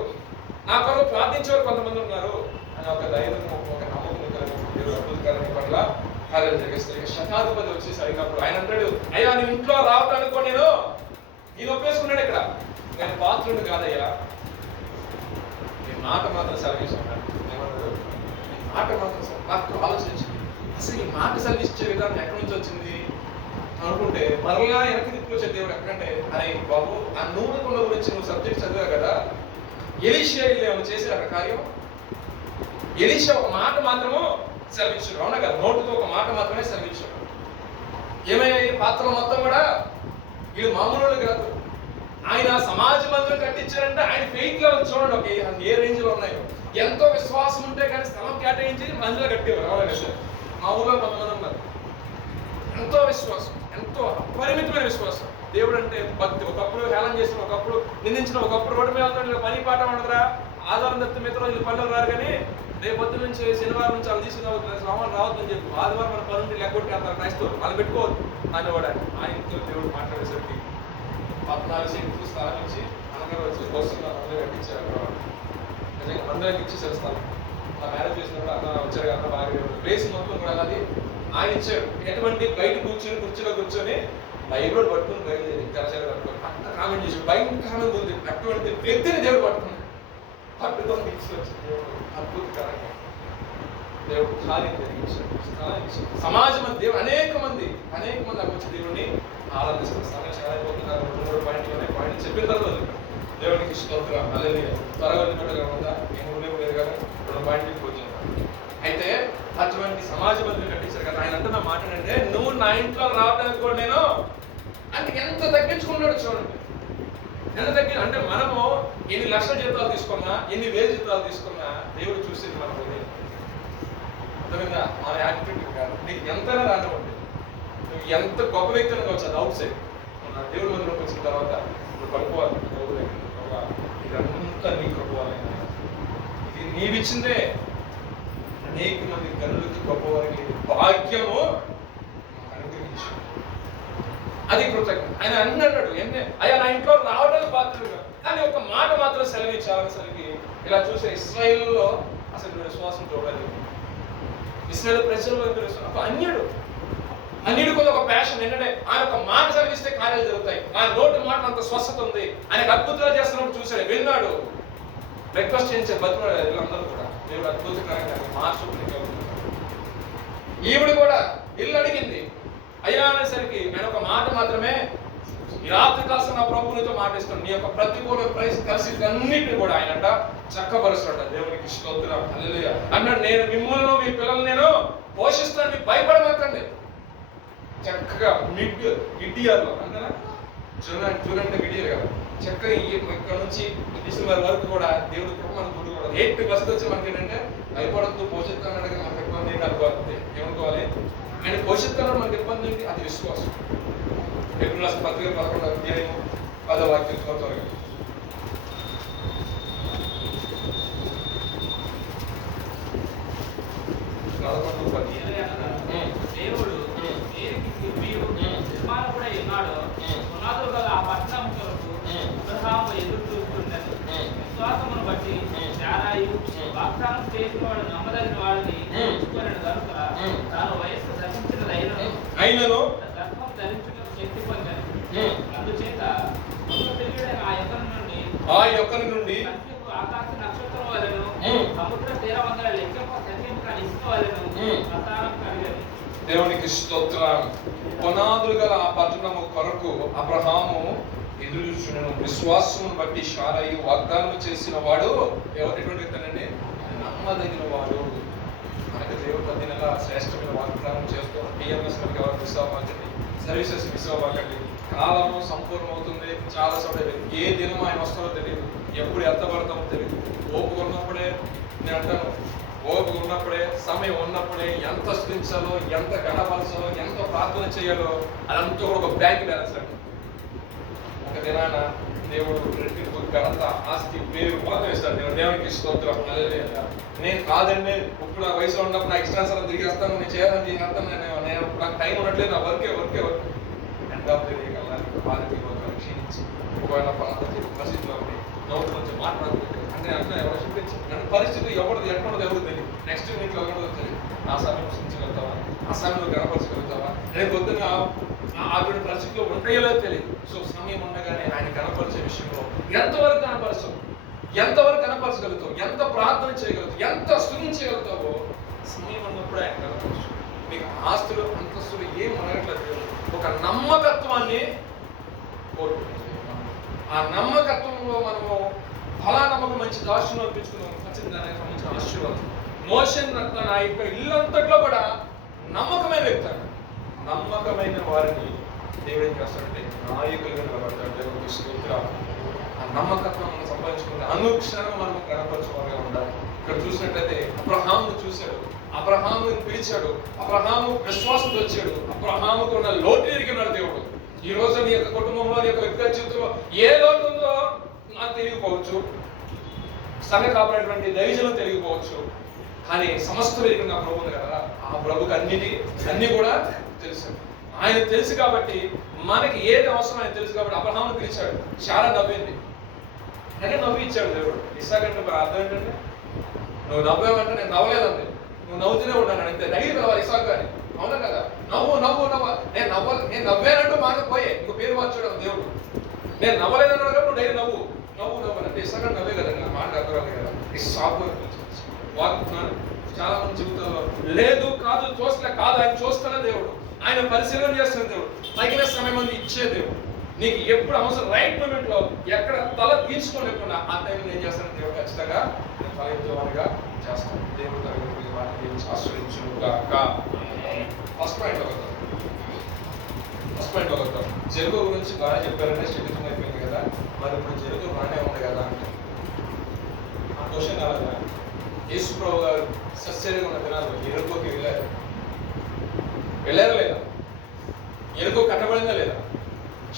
నా కొరకు ప్రార్థించేవారు కొంతమంది ఉన్నారు అని ఒక ధైర్యం, ఒక నమ్మకం కలిగి అద్భుతకరమైన పట్ల కార్యాలు జరిగిస్తాయి. శతాధిపతి వచ్చేసి అడిగినప్పుడు ఆయన అంటాడు, అయ్యా నువ్వు ఇంట్లో రావటానికి నేను ఒప్పేసుకున్నాడు, ఇక్కడ నేను పాత్రుడు కాదయ్యా, నేను మాట మాత్రం సెలవిస్తున్నాను. ఏమన్నాడు? మాట మాత్రం నాకు ఆలోచించింది, అసలు ఈ మాట సెలవిచ్చే విధానం ఎక్కడి నుంచి వచ్చింది అనుకుంటే మరలా వెనక్కి తిప్పుకొచ్చే దేవుడు ఎక్కడంటే, అరే బాబు ఆ నూనె కొండ గురించి నువ్వు సబ్జెక్ట్ చదివా కదా, ఎలీషా ఏమైనా చేశారు అక్కడ కార్యం? ఎలీషా ఒక మాట మాత్రము సెలవిచ్చాడు. అవునా కదా? నోటుతో ఒక మాట మాత్రమే సెలవిచ్చాడు. ఏమయ్యాయి? పాత్రలు మొత్తం కూడా వీళ్ళు మామూలు వాళ్ళు కాదు. ఆయన సమాజ మందిరం కట్టించారంటే ఆయన ఫెయిత్ లెవెల్ చూడండి ఒక ఏ రేంజ్ లో ఉన్నాయో. ఎంతో విశ్వాసం ఉంటే కానీ స్థలం కేటాయించి మందిలో కట్టేవారు. ఎవరైనా సరే మామూలుగా కొంతమంది ఉన్నారు. ఎంతో విశ్వాసం, ఎంతో అపరిమితమైన విశ్వాసం. దేవుడు అంటే భక్తి. ఒకప్పుడు హేళన చేసిన, ఒకప్పుడు నిందించిన, ఒకప్పుడు రోడ్డు మీద పని పాట ఉండదురా, ఆధారం తప్పితే మిగతా రోజులు పనులు రారు. కానీ రేపు పొద్దున్న నుంచి శనివారం నుంచి వాళ్ళు తీసుకురావద్దు, సోమవారం రావద్దని చెప్పి ఆదివారం మన పనుంటి లేకపోతే అంత క్రైస్తవులు వాళ్ళు పెట్టుకోవద్దు అనేవాడు. ఆయనతో దేవుడు మాట్లాడేసరికి 14 సెంట్లు స్థలం నుంచి అనగా వచ్చి వస్తున్నారు. అందరూ కట్టించారు. నిజంగా అందరికి ఇచ్చేసారు స్థలం. నా మ్యారేజ్ చేసినప్పుడు అన్న వచ్చారు కదా, బాగా ప్లేస్ మొత్తం కూడా అది ఆయన ఇచ్చాడు. ఎటువంటి బయట కుర్చీలో కూర్చొని బైబిల్ పట్టుకుని బయలుదేరి తెరచారు పట్టుకొని అంత కామెంట్ చేసి భయంకరంగా ఉంది. అటువంటి వ్యక్తిని దేవుడు పట్టుకున్నాడు. పట్టుకొని తీసుకొచ్చి దేవుడు అద్భుతకరంగా దేవుడు ఖాళీ జరిగించాడు. సమాజం దేవుడు అనేక మంది అక్కడ వచ్చి దేవుడిని ఆరాధిస్తారు. సమయం చాలా అయిపోతున్నారు. 2-3 పాయింట్లు చెప్పిన తర్వాత దేవునికి స్తోత్రం. హల్లెలూయా. త్వరగా వదిలిపెట్టగా ఉందా? ఏమో లేదు కదా, 2 పాయింట్లు వచ్చింది. అయితే అటువంటి సమాజ మందిరం కట్టించారు కదా. ఆయన అంటున్న మాట ఏంటంటే, నువ్వు నా ఇంట్లో రావడానికి కూడా నేను అంటే ఎంత తగ్గించుకున్నాడు చూడండి. ఎంత అంటే మనము ఎన్ని లక్షల జీతాలు తీసుకున్నా, ఎన్ని వేల జీతాలు తీసుకున్నా దేవుడు చూసేది మన హృదయం. అర్థమైందా? మన యాటిట్యూడ్ కాదు. నీకు ఎంతైనా రానివ్వండి, నువ్వు ఎంత గొప్ప వ్యక్తిని కావచ్చు, అది అవుట్ సైడ్. నా దేవుడి మందిరంలోకి వచ్చిన తర్వాత నువ్వు పడుకోవాలి. ఇదంతా నీ కృపవాలైనా, ఇది నీవిచ్చిందే. అనేక మంది గనులకి గొప్పవారికి భాగ్యము అనుగ్రహించు. అది కృతజ్ఞత. ఆయన అన్నాడు, అయ్యా నా ఇంట్లో రావడానికి పాత్రలుగా, కానీ ఒక మాట మాత్రం సెలవిచ్చాలసరికి ఇలా చూసే ఇశ్రాయేలులో అసలు విశ్వాసం చూడాలి. ఇశ్రాయేలు ప్రజల్లో ఒక అన్యుడికి ఒక ప్యాషన్ ఏంటంటే ఆయన ఒక మాట సెలవిస్తే కార్యాలు జరుగుతాయి. ఆయన నోటి మాట అంత స్వస్థత ఉంది. ఆయనకు అద్భుతాలు చేస్తున్నప్పుడు చూశాడు, విన్నాడు, రిక్వెస్ట్ చేయించారు, బతుకున్నాడు. వీళ్ళందరూ కూడా దేవుడు అద్భుతకరంగా మార్చుకుని ఈవిడ కూడా ఇల్లు అడిగింది. అయ్యా అనేసరికి ఆయన ఒక మాట మాత్రమే, ఈ రాత్రి కాలం నా ప్రభువునితో మాటిస్తాను, నీ యొక్క ప్రతికూల పరిస్థితి అన్నింటినీ కూడా ఆయనంట చక్కబరుస్తాడు. దేవునికి స్తోత్రం. హల్లెలూయా. అన్నాడు, నేను మిమ్మల్ని మీ పిల్లల్ని నేను పోషిస్తాను, మీకు భయపడమాకండి. చక్కగా గిడ్డియాల్లో అంతేనా, చూడండి గిడ్డియాలు కదా, చక్కగా ఇక్కడ నుంచి డిసెంబర్ వరకు కూడా దేవుడు కృప మన గుడి కూడా 8 వచ్చి మనకి ఏంటంటే భయపడద్దు, పోషిస్తాను మనకు ఇబ్బంది ఏంటి అనుకోవాలి. ఏమనుకోవాలి? ఆయన పోషిస్తాను మనకి ఇబ్బంది ఏంటి? అది విశ్వాసం. ఎప్పుడు రాసిన పత్రిక 11వ అధ్యాయం 10వ వాక్యం చదువుతారు. దేవుడు నిర్మాణకుడై ఉన్నాడు, పునాదులు గల ఆ పట్టణం కొరకు అబ్రహాము ఎదురు చూస్తుండెను. విశ్వాసమును బట్టి శారాయు వాగ్దానం చేసిన వాడు నమ్మదగిన వాడిని ఎంచుకొనెను గనుక తాను వయస్సు ధరించినదైనను గర్భం ధరించుటకు శక్తి పొందెను. అందుచేత ఆ యొక్కరి నుండి ఆకాశ నక్షత్రం వలెను సముద్ర తీరమందల లెక్కకు సంఖ్యముగా ఇసుక వలెను సంతానం కలిగెను. దేవునికి స్తోత్రం. పునాదులు గల ఆ పట్టణము కొరకు అబ్రహాము ఎదురు చూచును. విశ్వాసమును బట్టి శారాయి వాగ్దానం చేసిన వాడు ఎటువంటి వ్యక్తి? నమ్మదగిన వాడు. మనకి దేవుడు 10 నెలల శ్రేష్టమైన వాగ్దానం చేస్తూ టీఎంఎస్ ఎవరు మిస్ అవ్వకండి, సర్వీసెస్ మిస్ అవ్వకండి. కాలం సంపూర్ణమవుతుంది. చాలా సమయం ఏ దినం ఆయన వస్తారో తెలియదు, ఎప్పుడు ఎత్తబడతామో తెలియదు. ఓపిక ఉన్నప్పుడే, నేను అంటాను, ఓపిక ఉన్నప్పుడే, సమయం ఉన్నప్పుడే ఎంత స్థుతించాలో, ఎంత గణపరచాలో, ఎంత ప్రార్థన చేయాలో అదంతా కూడా ఒక బ్యాంక్ బ్యాలెన్స్ అండి. ఒక దినాన దేవుడు రెట్టింపు ఘనత, ఆస్తి, పేరు మొత్తం ఇస్తాడు. దేవునికి స్తోత్రం. నేను కాదండి, ఇప్పుడు ఆ వయసులో ఉన్నప్పుడు నా ఇష్టానుసారం తిరిగేస్తాను, నేను చేయాలని చేస్తాను, నేను నాకు టైం ఉండట్లేదు, నా వర్కే ఎండ్ ఆఫ్ ది డే కల్లా క్షీణించి ఒకవేళ పరిస్థితిలో నోటి నుంచి మాట్లాడుతుంది అంటే అంటే ఎవరు చూపించారు పరిస్థితి ఎవరిది ఎక్కడది ఎవరు తెలియదు. నెక్స్ట్ యూనిట్లో ఎవరిదో తెలియదు. ఆ సమయం సృష్టించగలుగుతావా, ఆ సమయంలో గణపరచగలుగుతావా, రేపు పొద్దున అటువంటి పరిస్థితిలో ఉంటాయో తెలియదు. సో సమయం ఉండగానే ఆయన కనపరిచే విషయంలో ఎంతవరకు కనపరచగలుగుతావు, ఎంత ప్రార్థన చేయగలుగుతావు, ఎంత స్తుతించగలుగుతావో సమయం ఉన్నప్పుడు ఆయన కనపరచు. నీకు ఆస్తులు, అంతస్తులు ఏం అనగట్లేదు. ఒక నమ్మకత్వాన్ని కోరుకుంటుంది. ఆ నమ్మకత్వంలో మనము ఫలా నమ్మకం మంచి దాసును అనిపించుకున్నాం. ఖచ్చితంగా దానికి సంబంధించిన ఆశీర్వాదం మోషే తన యొక్క ఇల్లంతట్లో కూడా నమ్మకమైన వ్యక్తి అన్నాడు. నమ్మకమైన వారిని దేవుడు ఏం చేస్తాడంటే నాయకులుగా నిలబడతాడు. దేవుడికి స్తోత్రం. ఆ నమ్మకత్వం మనం సంపాదించుకుంటే అనుక్షణం మనం గణపరచుకోవాలిగా ఉండాలి. ఇక్కడ చూసినట్లయితే అబ్రహామును చూశాడు, అబ్రహామును పిలిచాడు, అబ్రహాము విశ్వాసంతో వచ్చాడు, అబ్రహాముకు ఉన్న లోటు ఎరిగినాడు దేవుడు. ఈ రోజు నీ యొక్క కుటుంబంలో, నీ యొక్క వ్యక్తిగత జీవితంలో ఏ లోటు ఉందో నాకు తెలియకపోవచ్చు, సంఘ కాపాడేటువంటి దైవజనం తెలియకపోవచ్చు, కానీ సమస్త ఎరిగిన ప్రభు ఉంది కదా, ఆ ప్రభుకి అన్ని కూడా తెలుసు. ఆయన తెలుసు కాబట్టి మనకి ఏది అవసరం ఆయన తెలుసు కాబట్టి అబ్రహామును పిలిచాడు. చాలా నవ్వింది, అంటే నవ్వి ఇచ్చాడు దేవుడు. ఇసాకంటే మరి అర్థం ఏంటంటే, నువ్వు నవ్వావంటే నేను నవ్వలేదండి, నువ్వు నవ్వుతూనే ఉన్నాను అంతే. అడిగి పిలవాలి ఇసాక్ గాని, అవునా కదా? నవ్వు నవ్వు నవ్వ, నేను నవ్వానంటూ మాట పోయే ఇంకో పేరు మార్చాడు దేవుడు. నేను నవ్వలేదన్నాడు కాబట్టి నువ్వు డైరీ నవ్వు నవ్వు నవ్వు అంటే ఇసాక నవ్వే కదండి, నా మాట అర్థం కదా. ఇసాకు వాడుతున్నాను. చాలా మంది జీవితంలో లేదు కాదు చూస్తలే, కాదు ఆయన చూస్తున్న దేవుడు, ఆయన పరిశీలన చేస్తున్న దేవుడు, తగిన సమయం మంది ఇచ్చే దేవుడు. నీకు ఎప్పుడు అవసరం రైట్ మూమెంట్ లో ఎక్కడ తల తీర్చుకోలేకుండా ఆ టైంలో ఏం చేస్తాను దేవుడు ఖచ్చితంగా తల ఎత్తువారిగా చేస్తాను. దేవుడు తరగతి వాటిని ఆశ్రయించుగాక. ఫస్ట్ పాయింట్ ఒకతాం జరుగు గురించి బాగా చెప్పారంటే శక్తితం అయిపోయింది కదా, మరి ఇప్పుడు జరుగు బాగానే ఉంది కదా అంటే ఆ క్వశ్చన్ అలాగా. యేసుప్రభు గారు సస్యగా ఉన్న దినాలు ఎరుకోకి వెళ్ళారా లేదా? ఎరుకో కట్టబడిందా లేదా?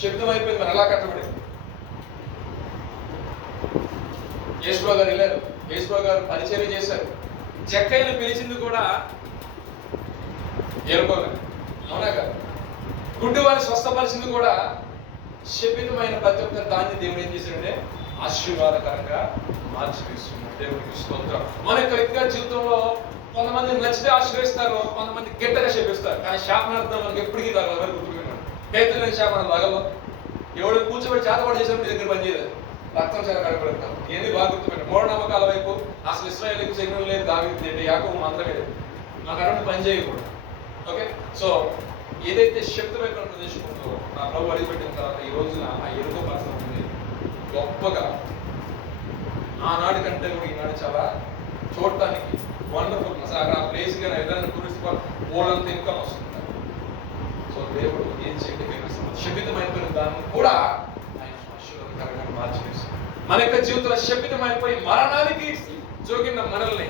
శబ్దం అయిపోయింది, మరి ఎలా కట్టబడింది? యేసుప్రభు గారు వెళ్ళారు, యేసుప్రభు గారు పరిచర్య చేశారు. జక్కయ్యను పిలిచింది కూడా ఎరుకోగా, అవునా కదా? గుడ్డి వారిని స్వస్థపరిచింది కూడా శపితమైన ప్రతి ఒక్క దాన్ని దేవుడు ఏం చేశాడంటే ఆశీర్వాదకరంగా మార్చివేస్తున్నాడు. దేవుడికి స్తోత్రం. మన యొక్క వ్యక్తిగత జీవితంలో కొంతమంది నచ్చితే ఆశ్రయిస్తారు, కొంతమంది గట్టిగా శపిస్తారు. కానీ శాపనార్థం మనకి ఎప్పటికీ తగలదు. ఎవరు గుర్తుపెట్టుకున్నాడు? పేతులని శాపనం తగలదు. ఎవడు కూర్చోబెట్టి చేతపాటు చేసినప్పుడు దగ్గర పని చేయలేదు, రక్తం చేత కడపడతారు. ఏంది బాగా గుర్తుపెట్టారు? మూఢనమ్మకాల వైపు అసలు ఇశ్రాయేలుకి శరీరం లేదు, దావీదు లేదు, యాకోబు మాత్రమే లేదు. నాకు అటువంటి పని చేయకూడదు. ఓకే, సో ఏదైతే శక్తి వైపు ప్రదేశించుకుంటూ నా ప్రభు అడిగిపెట్టిన తర్వాత ఈ రోజున ఆ ఎరుక పరచడం ఉంది గొప్పగా ఆనాడు కంటే కూడా ఈనాడు చాలా చూడటానికి వండర్ఫుల్. అసలు అక్కడ ఆ ప్లేస్ కానీ ఏదైనా టూరిస్ట్ పోలంత ఇన్కమ్ వస్తుంది. సో దేవుడు ఏం చేయడం శపితమైపోయిన దాన్ని కూడా ఆయన ఆశీర్వాదకరంగా మార్చివేశాడు. మన యొక్క జీవితంలో శపితమైపోయి మరణానికి జోగిన మనల్ని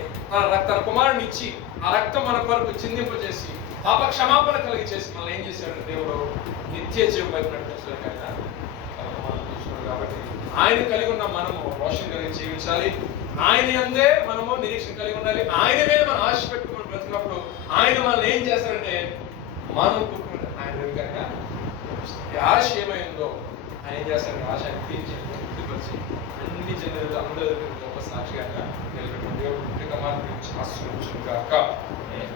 తన కుమారుని ఇచ్చి ఆ రక్తం మన కొరకు చిందింపజేసి పాప క్షమాపణ కలిగి చేసి మళ్ళీ ఏం చేశాడు దేవుడు? నిత్య జీవం వైపు నడిపించడానికి కాబట్టి ఆయన కలిగి ఉన్న మనము రోషన్ కలిగి జీవించాలి. ఆయన అందే మనము నిరీక్షణ కలిగి ఉండాలి. ఆయన మీద మనం ఆశ పెట్టుకుని బ్రతికినప్పుడు ఆయన మనల్ని ఏం చేస్తారంటే మనం ఆయన విధంగా ఆశ ఏమైందో ఆయన ఏం చేస్తారంటే ఆశ తీర్చి అన్ని జనులు అందరూ గొప్ప సాక్షిగా నిలబెట్టిన దేవుడు ఆశ్రయించుగాక.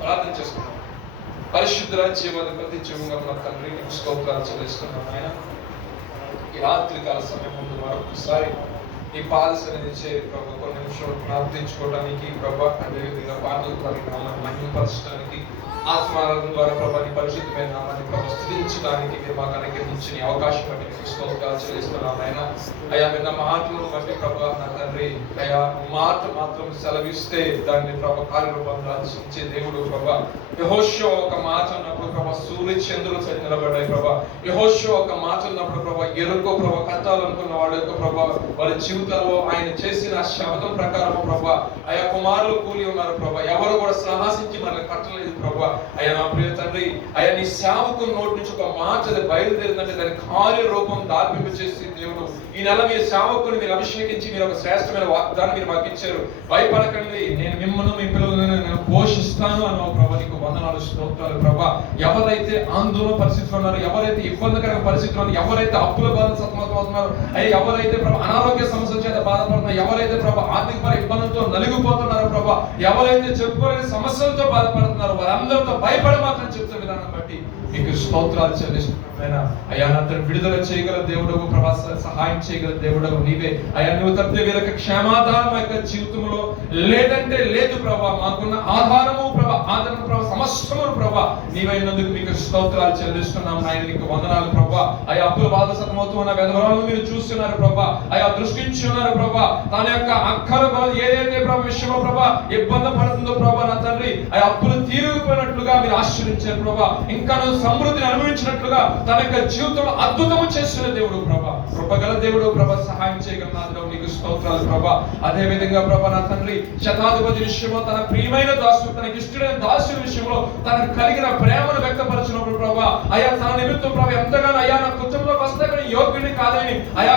ప్రార్థన చేసుకున్నాం. పరిశుద్ధ జీవాధిపతి జీవంగా మన తండ్రి స్తోత్రాలు చెల్లిస్తున్నాం. ఆయన ఈ రాత్రి కాల సమయం ముందు మరొకసారి ఈ పాదసన్నిధి చేరి ప్రభు కొన్ని నిమిషాలు ప్రార్థించుకోవడానికి ప్రభు, అదేవిధంగా పాటలు ద్వారా మహిమపరచడానికి ఆత్మారాధన ద్వారా ప్రభాని పరిశుద్ధమైన నామాన్ని ప్రభు స్థుతించడానికి మీరు మాకు అనుగ్రహించిన అవకాశం బట్టి మీకు స్తోత్రాలు చెల్లిస్తున్నాం. ఆయన అయా విన్న మాటలను బట్టి ప్రభు నా తండ్రి అయా మాట మాత్రం సెలవిస్తే దాన్ని ప్రభు కార్యరూపంలో ఆశించే దేవుడు ప్రభు. యెహోషువ ఒక మాట ఉన్నప్పుడు ప్రభు సూర్య చంద్రులు సరి నిలబడ్డాయి ప్రభు. యెహోషువ ఒక మాట ఉన్నప్పుడు ప్రభు ఎరుకో ప్రభు కట్టాలనుకున్న వాళ్ళ యొక్క ప్రభు వారి జీవితంలో ఆయన చేసిన శబ్దం ప్రకారం ప్రభు ఆయా కుమారులు కూలి ఉన్నారు ప్రభు. ఎవరు కూడా సాహసించి మనల్ని కట్టలేదు ప్రభు. అయ్యా నా ప్రియ తండ్రి, అయ్యా నీ సేవకు నోటి నుంచి ఒక మాట బయలుదేరిందంటే దాని కార్యరూపం దాల్పింపు చేసి దేవుడు ఈ నెల మీ సేవకుని మీరు అభిషేకించి మీరు ఒక శ్రేష్టమైన వాగ్దానం మీరు మాకు ఇచ్చారు. భయపడకండి, నేను మిమ్మల్ని మీ పిల్లలను నేను పోషిస్తాను అన్నావు ప్రభా. నీకు వందనాలు స్తోత్రాలు ప్రభా. ఎవరైతే ఆందోళన పరిస్థితులు ఉన్నారు, ఎవరైతే ఇబ్బందికరమైన పరిస్థితులు ఉన్నారు, ఎవరైతే అప్పుల బాధ సతమతమవుతున్నారు, ఎవరైతే ప్రభా అనారోగ్య సమస్యల చేత బాధపడుతున్నారు, ఎవరైతే ప్రభా ఆర్థిక ఇబ్బందులతో నలిగిపోతున్నారు ప్రభా, ఎవరైతే చెప్పుకోలేని సమస్యలతో బాధపడుతున్నారు వారందరితో భయపడ మాత్రం చెప్తున్న విధానం బట్టి మీకు స్తోత్రాలు చెల్లిస్తున్నాను. అయ్యా నా తండ్రి విడుదల చేయగల దేవుడు ప్రభా, సహాయం చేయగల దేవుడు నీవే అయ్యా. నువ్వు తప్పితే వీళ్ళకి క్షేమాధారం యొక్క జీవితంలో లేదంటే లేదు ప్రభా. మాకున్న ఆధారము ప్రభా, ఆదరణ ప్రభా, సమస్తము ప్రభా నీవైనందుకు మీకు స్తోత్రాలు చెల్లిస్తున్నాం నాయన. నీకు వందనాలు ప్రభా. అయ్యా అప్పుల బాధ సతమవుతున్న విధవరాలను మీరు చూస్తున్నారు ప్రభా. అయ్యా దృష్టించున్నారు ప్రభా. తన యొక్క అక్కలు ఏదైతే ప్రభా విషయంలో ప్రభా ఇబ్బంది పడుతుందో ప్రభా నా తండ్రి, అయ్యా అప్పులు తీరిపోయినట్లుగా మీరు ఆశ్రయించారు ప్రభా. ఇంకా నువ్వు సమృద్ధిని అనుభవించినట్లుగా తన యొక్క జీవితంలో అద్భుతము చేస్తున్న దేవుడు ప్రభా, కృపగల దేవుడు ప్రభా, సహాయం చేయగలనాథుడు నీకు స్తోత్రాలు ప్రభా. అదే విధంగా ప్రభా నా తండ్రి శతాధిపతి విషయంలో తన ప్రియమైన దాసు, తనకి ఇష్టమైన దాసుల విషయంలో తనకు కలిగిన ప్రేమను వ్యక్తపరిచినప్పుడు ప్రభా, అయ్యా తన నిమిత్తం ప్రభా ఎంతగానో అయ్యా నా కుటుంబంలోకి వస్తే కానీ యోగ్యుని కాదని అయ్యా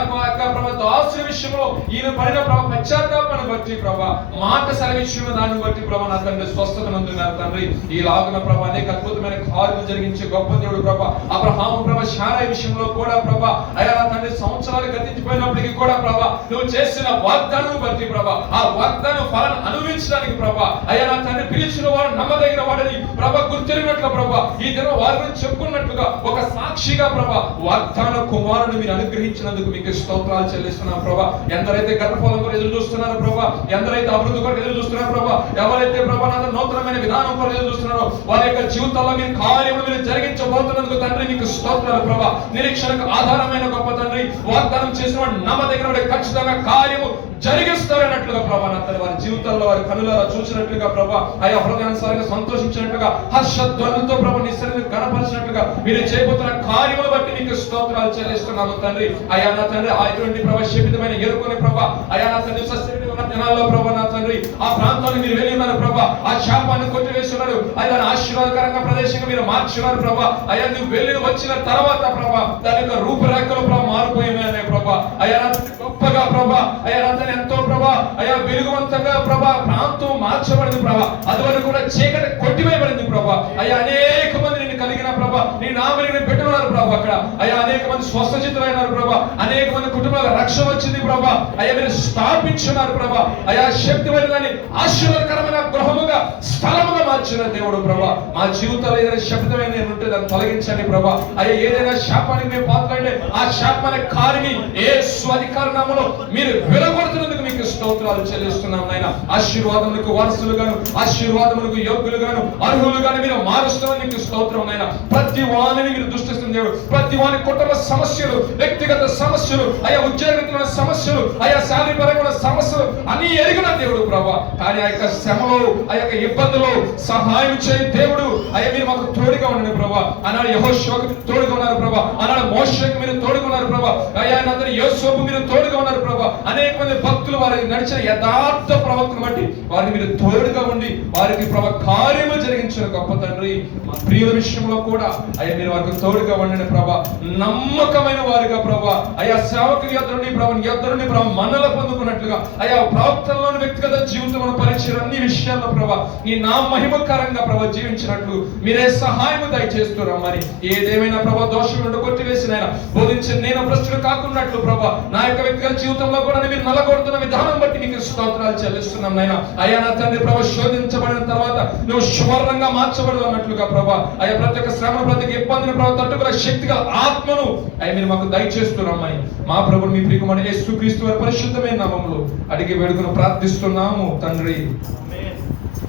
ప్రభా దాసుల విషయంలో ఈయన పడిన ప్రభా పశ్చాత్తాపాన్ని బట్టి ప్రభా, మాట సెలవిచ్చిన దాన్ని బట్టి ప్రభా నా తండ్రి స్వస్థత నందున్నారు తండ్రి. ఈ లాగున ప్రభా అనేక అద్భుతమైన కార్యలు జరిగించే గొప్ప దేవుడు ప్రభా. అబ్రహాము ప్రభా శారై విషయంలో కూడా ప్రభా అయ్యా నా తండ్రి సంవత్సరాలు గతించిపోయినప్పటికీ కూడా ప్రభా నువ్వు చేసిన వాగ్దానం బట్టి ప్రభా ఆ వాగ్దానం ఫలాన్ని అనుభవించడానికి ప్రభా అయ్యా నా తండ్రి పిలిచిన వాడు నమ్మదగిన వాడని ప్రభా గుర్తిరిగినట్లు ప్రభా ఈ దినం వారి గురించి చెప్పుకున్నట్లుగా ఒక సాక్షిగా ప్రభా వాగ్దాన కుమారుని మీరు అనుగ్రహించినందుకు మీకు స్తోత్రాలు చెల్లిస్తున్నాం ప్రభా. ఎందరైతే గర్భఫలం కొరకు ఎదురు చూస్తున్నారో ప్రభా, ఎందరైతే అభివృద్ధి కొరకు ఎదురు చూస్తున్నారో ప్రభా, ఎవరైతే ప్రభా నా నూతనమైన విధానం కొరకు ఎదురు చూస్తున్నారో వారి యొక్క జీవితాల్లో మీరు కార్యములు మీరు జరిగించబోతున్నందుకు తండ్రి మీకు స్తోత్రాలు ప్రభా. నిరీక్షణకు ఆధారమైన గొప్ప తండ్రి, వాగ్దానం చేసిన వాడు నమ్మదగిన ఖచ్చితంగా కార్యము జరిగిస్తారన్నట్లుగా ప్రభా నా తండ్రి వారి జీవితాల్లో వారి కనులారా చూసినట్లుగా ప్రభా అయ్యా హృదయానుసారంగా సంతోషించినట్లుగా హర్షధ్వనులతో ప్రభా నీ సన్నిధిని కనపరిచినట్లుగా మీరు చేయబోతున్న కార్యములు బట్టి నీకు స్తోత్రాలు చెల్లిస్తున్నాము తండ్రి. అయ్యా నా తండ్రి అటువంటి ప్రభా శపితమైన ఎరుకొని ప్రభా అయ్యా నా తండ్రి ఉన్న దినాల్లో ప్రభా నా తండ్రి ఆ ప్రాంతాన్ని మీరు వెళ్ళి ఉన్నారు ప్రభా, ఆ శాపాన్ని కొట్టివేస్తున్నారు అయ్యా ఆశీర్వాదకరంగా ప్రదేశంగా మీరు మార్చున్నారు ప్రభా. అయ్యా నువ్వు వెళ్ళి వచ్చిన తర్వాత ప్రభా దాని యొక్క రూపురేఖలు ప్రభా మారిపోయామే ప్రభా. అయ్యా నా గొప్పగా ప్రభా అయ్యా నా ఎంతో ప్రభా అయ్యా వెలుగువంతంగా ప్రభా ప్రాంతం మార్చబడింది ప్రభా. అదివరకు కూడా చీకటి కొట్టివేయబడింది ప్రభా. అయ్యా అనేక మంది నిన్ను కలిగిన ప్రభా నీ నామని పెట్టున్నారు ప్రభా. అక్కడ అయ్యా అనేక మంది స్వస్థచితులైనారు ప్రభా, అనేక మంది కుటుంబాలకు రక్షణ వచ్చింది ప్రభా. అయ్యా మీరు స్థాపించున్నారు ప్రభా. అయ్యా శక్తిమైన దాన్ని ఆశీర్వాదకరమైన గృహముగా స్థలముగా మార్చిన దేవుడు ప్రభా. మా జీవితాలు ఏదైనా శబ్దమైన ఉంటే దాన్ని తొలగించండి ప్రభా. అయ్యా ఏదైనా శాపానికి మేము పాత్రలైతే ఆ శాపాన్ని కారిని యేసు అధికార నామములో మీరు వెలగొడుతున్నందుకు మీకు స్తోత్రాలు చెల్లిస్తున్నాం నాయన. ఆశీర్వాదములకు వారసులుగాను ఆశీర్వాదములకు యోగ్యులుగాను అర్హులుగాను మీరు మారుస్తున్నందుకు మీకు స్తోత్రం నాయన. ప్రతి వాణిని మీరు దృష్టిస్తున్న దేవుడు, ప్రతి వాని కుటుంబ సమస్యలు, వ్యక్తిగత సమస్యలు, అయ్యా ఉద్యోగ సమస్యలు, అయ్యా శారీరపరమైన సమస్యలు అన్ని ఎరిగిన దేవుడు ప్రభా. కానీ ఆ యొక్క శ్రమలో ఆ యొక్క ఇబ్బందులో సహాయం చేయ దేవుడు అయ్యా మీరు మాకు తోడుగా ఉండండి ప్రభా. అన్నాడు యెహోషువకు తోడుగా ఉన్నారు ప్రభా, అన్నాడు మోషేకు మీరు తోడుగా ఉన్నారు ప్రభా. అయ్యా అందరూ యోసేపుకు మీరు తోడుగా ఉన్నారు ప్రభా. అనేక మంది భక్తులు వారికి నడిచిన యథార్థ ప్రవర్తన బట్టి వారికి మీరు తోడుగా ఉండి వారికి ప్రభా కార్యము జరిగించిన గొప్ప తండ్రి. మా ప్రియుల విషయంలో కూడా అయ్యా మీరు వారికి తోడుగా ఉండండి ప్రభా. నమ్మకమైన వారిగా ప్రభా అయ్యా సేవకుని యొద్ద నుండి ప్రభా మనల పొందుకున్నట్లుగా అయ్యా ప్రవక్తల్లోని వ్యక్తిగత జీవితంలో పరిచయం అన్ని విషయాల్లో ప్రభా నీ నా మహిమకరంగా ప్రభా జీవించినట్లు మీరే సహాయం దయచేస్తున్నామని. ఏదేమైనా ప్రభా దోషం నుండి కొట్టివేసిన బోధించిన నేను భ్రష్టుడు కాకున్నట్లు ప్రభా నా యొక్క వ్యక్తిగత జీవితంలో కూడా మీరు నలగొడుతున్న విధానం బట్టి నీకు స్తోత్రాలు చెల్లిస్తున్నాం నాయన. అయ్యా నా తండ్రి ప్రభా శోధించబడిన తర్వాత నువ్వు సువర్ణంగా మార్చబడు అన్నట్లుగా ప్రభా అయ్యా ప్రతి ఒక్క శ్రమ ప్రతి ఇబ్బందిని ప్రభా తట్టుకునే శక్తిగా ఆత్మను అయ్యా మీరు మాకు దయచేస్తున్నామని మా ప్రభుని మీ ప్రియకుమారుడు యేసుక్రీస్తు వారి పరిశుద్ధమైన నామములో అడిగి వేడుకను ప్రార్థిస్తున్నాము తండ్రి.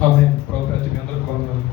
ఆమేన్. ప్రభు ప్రతి మీ అందరికీ వందనాలు.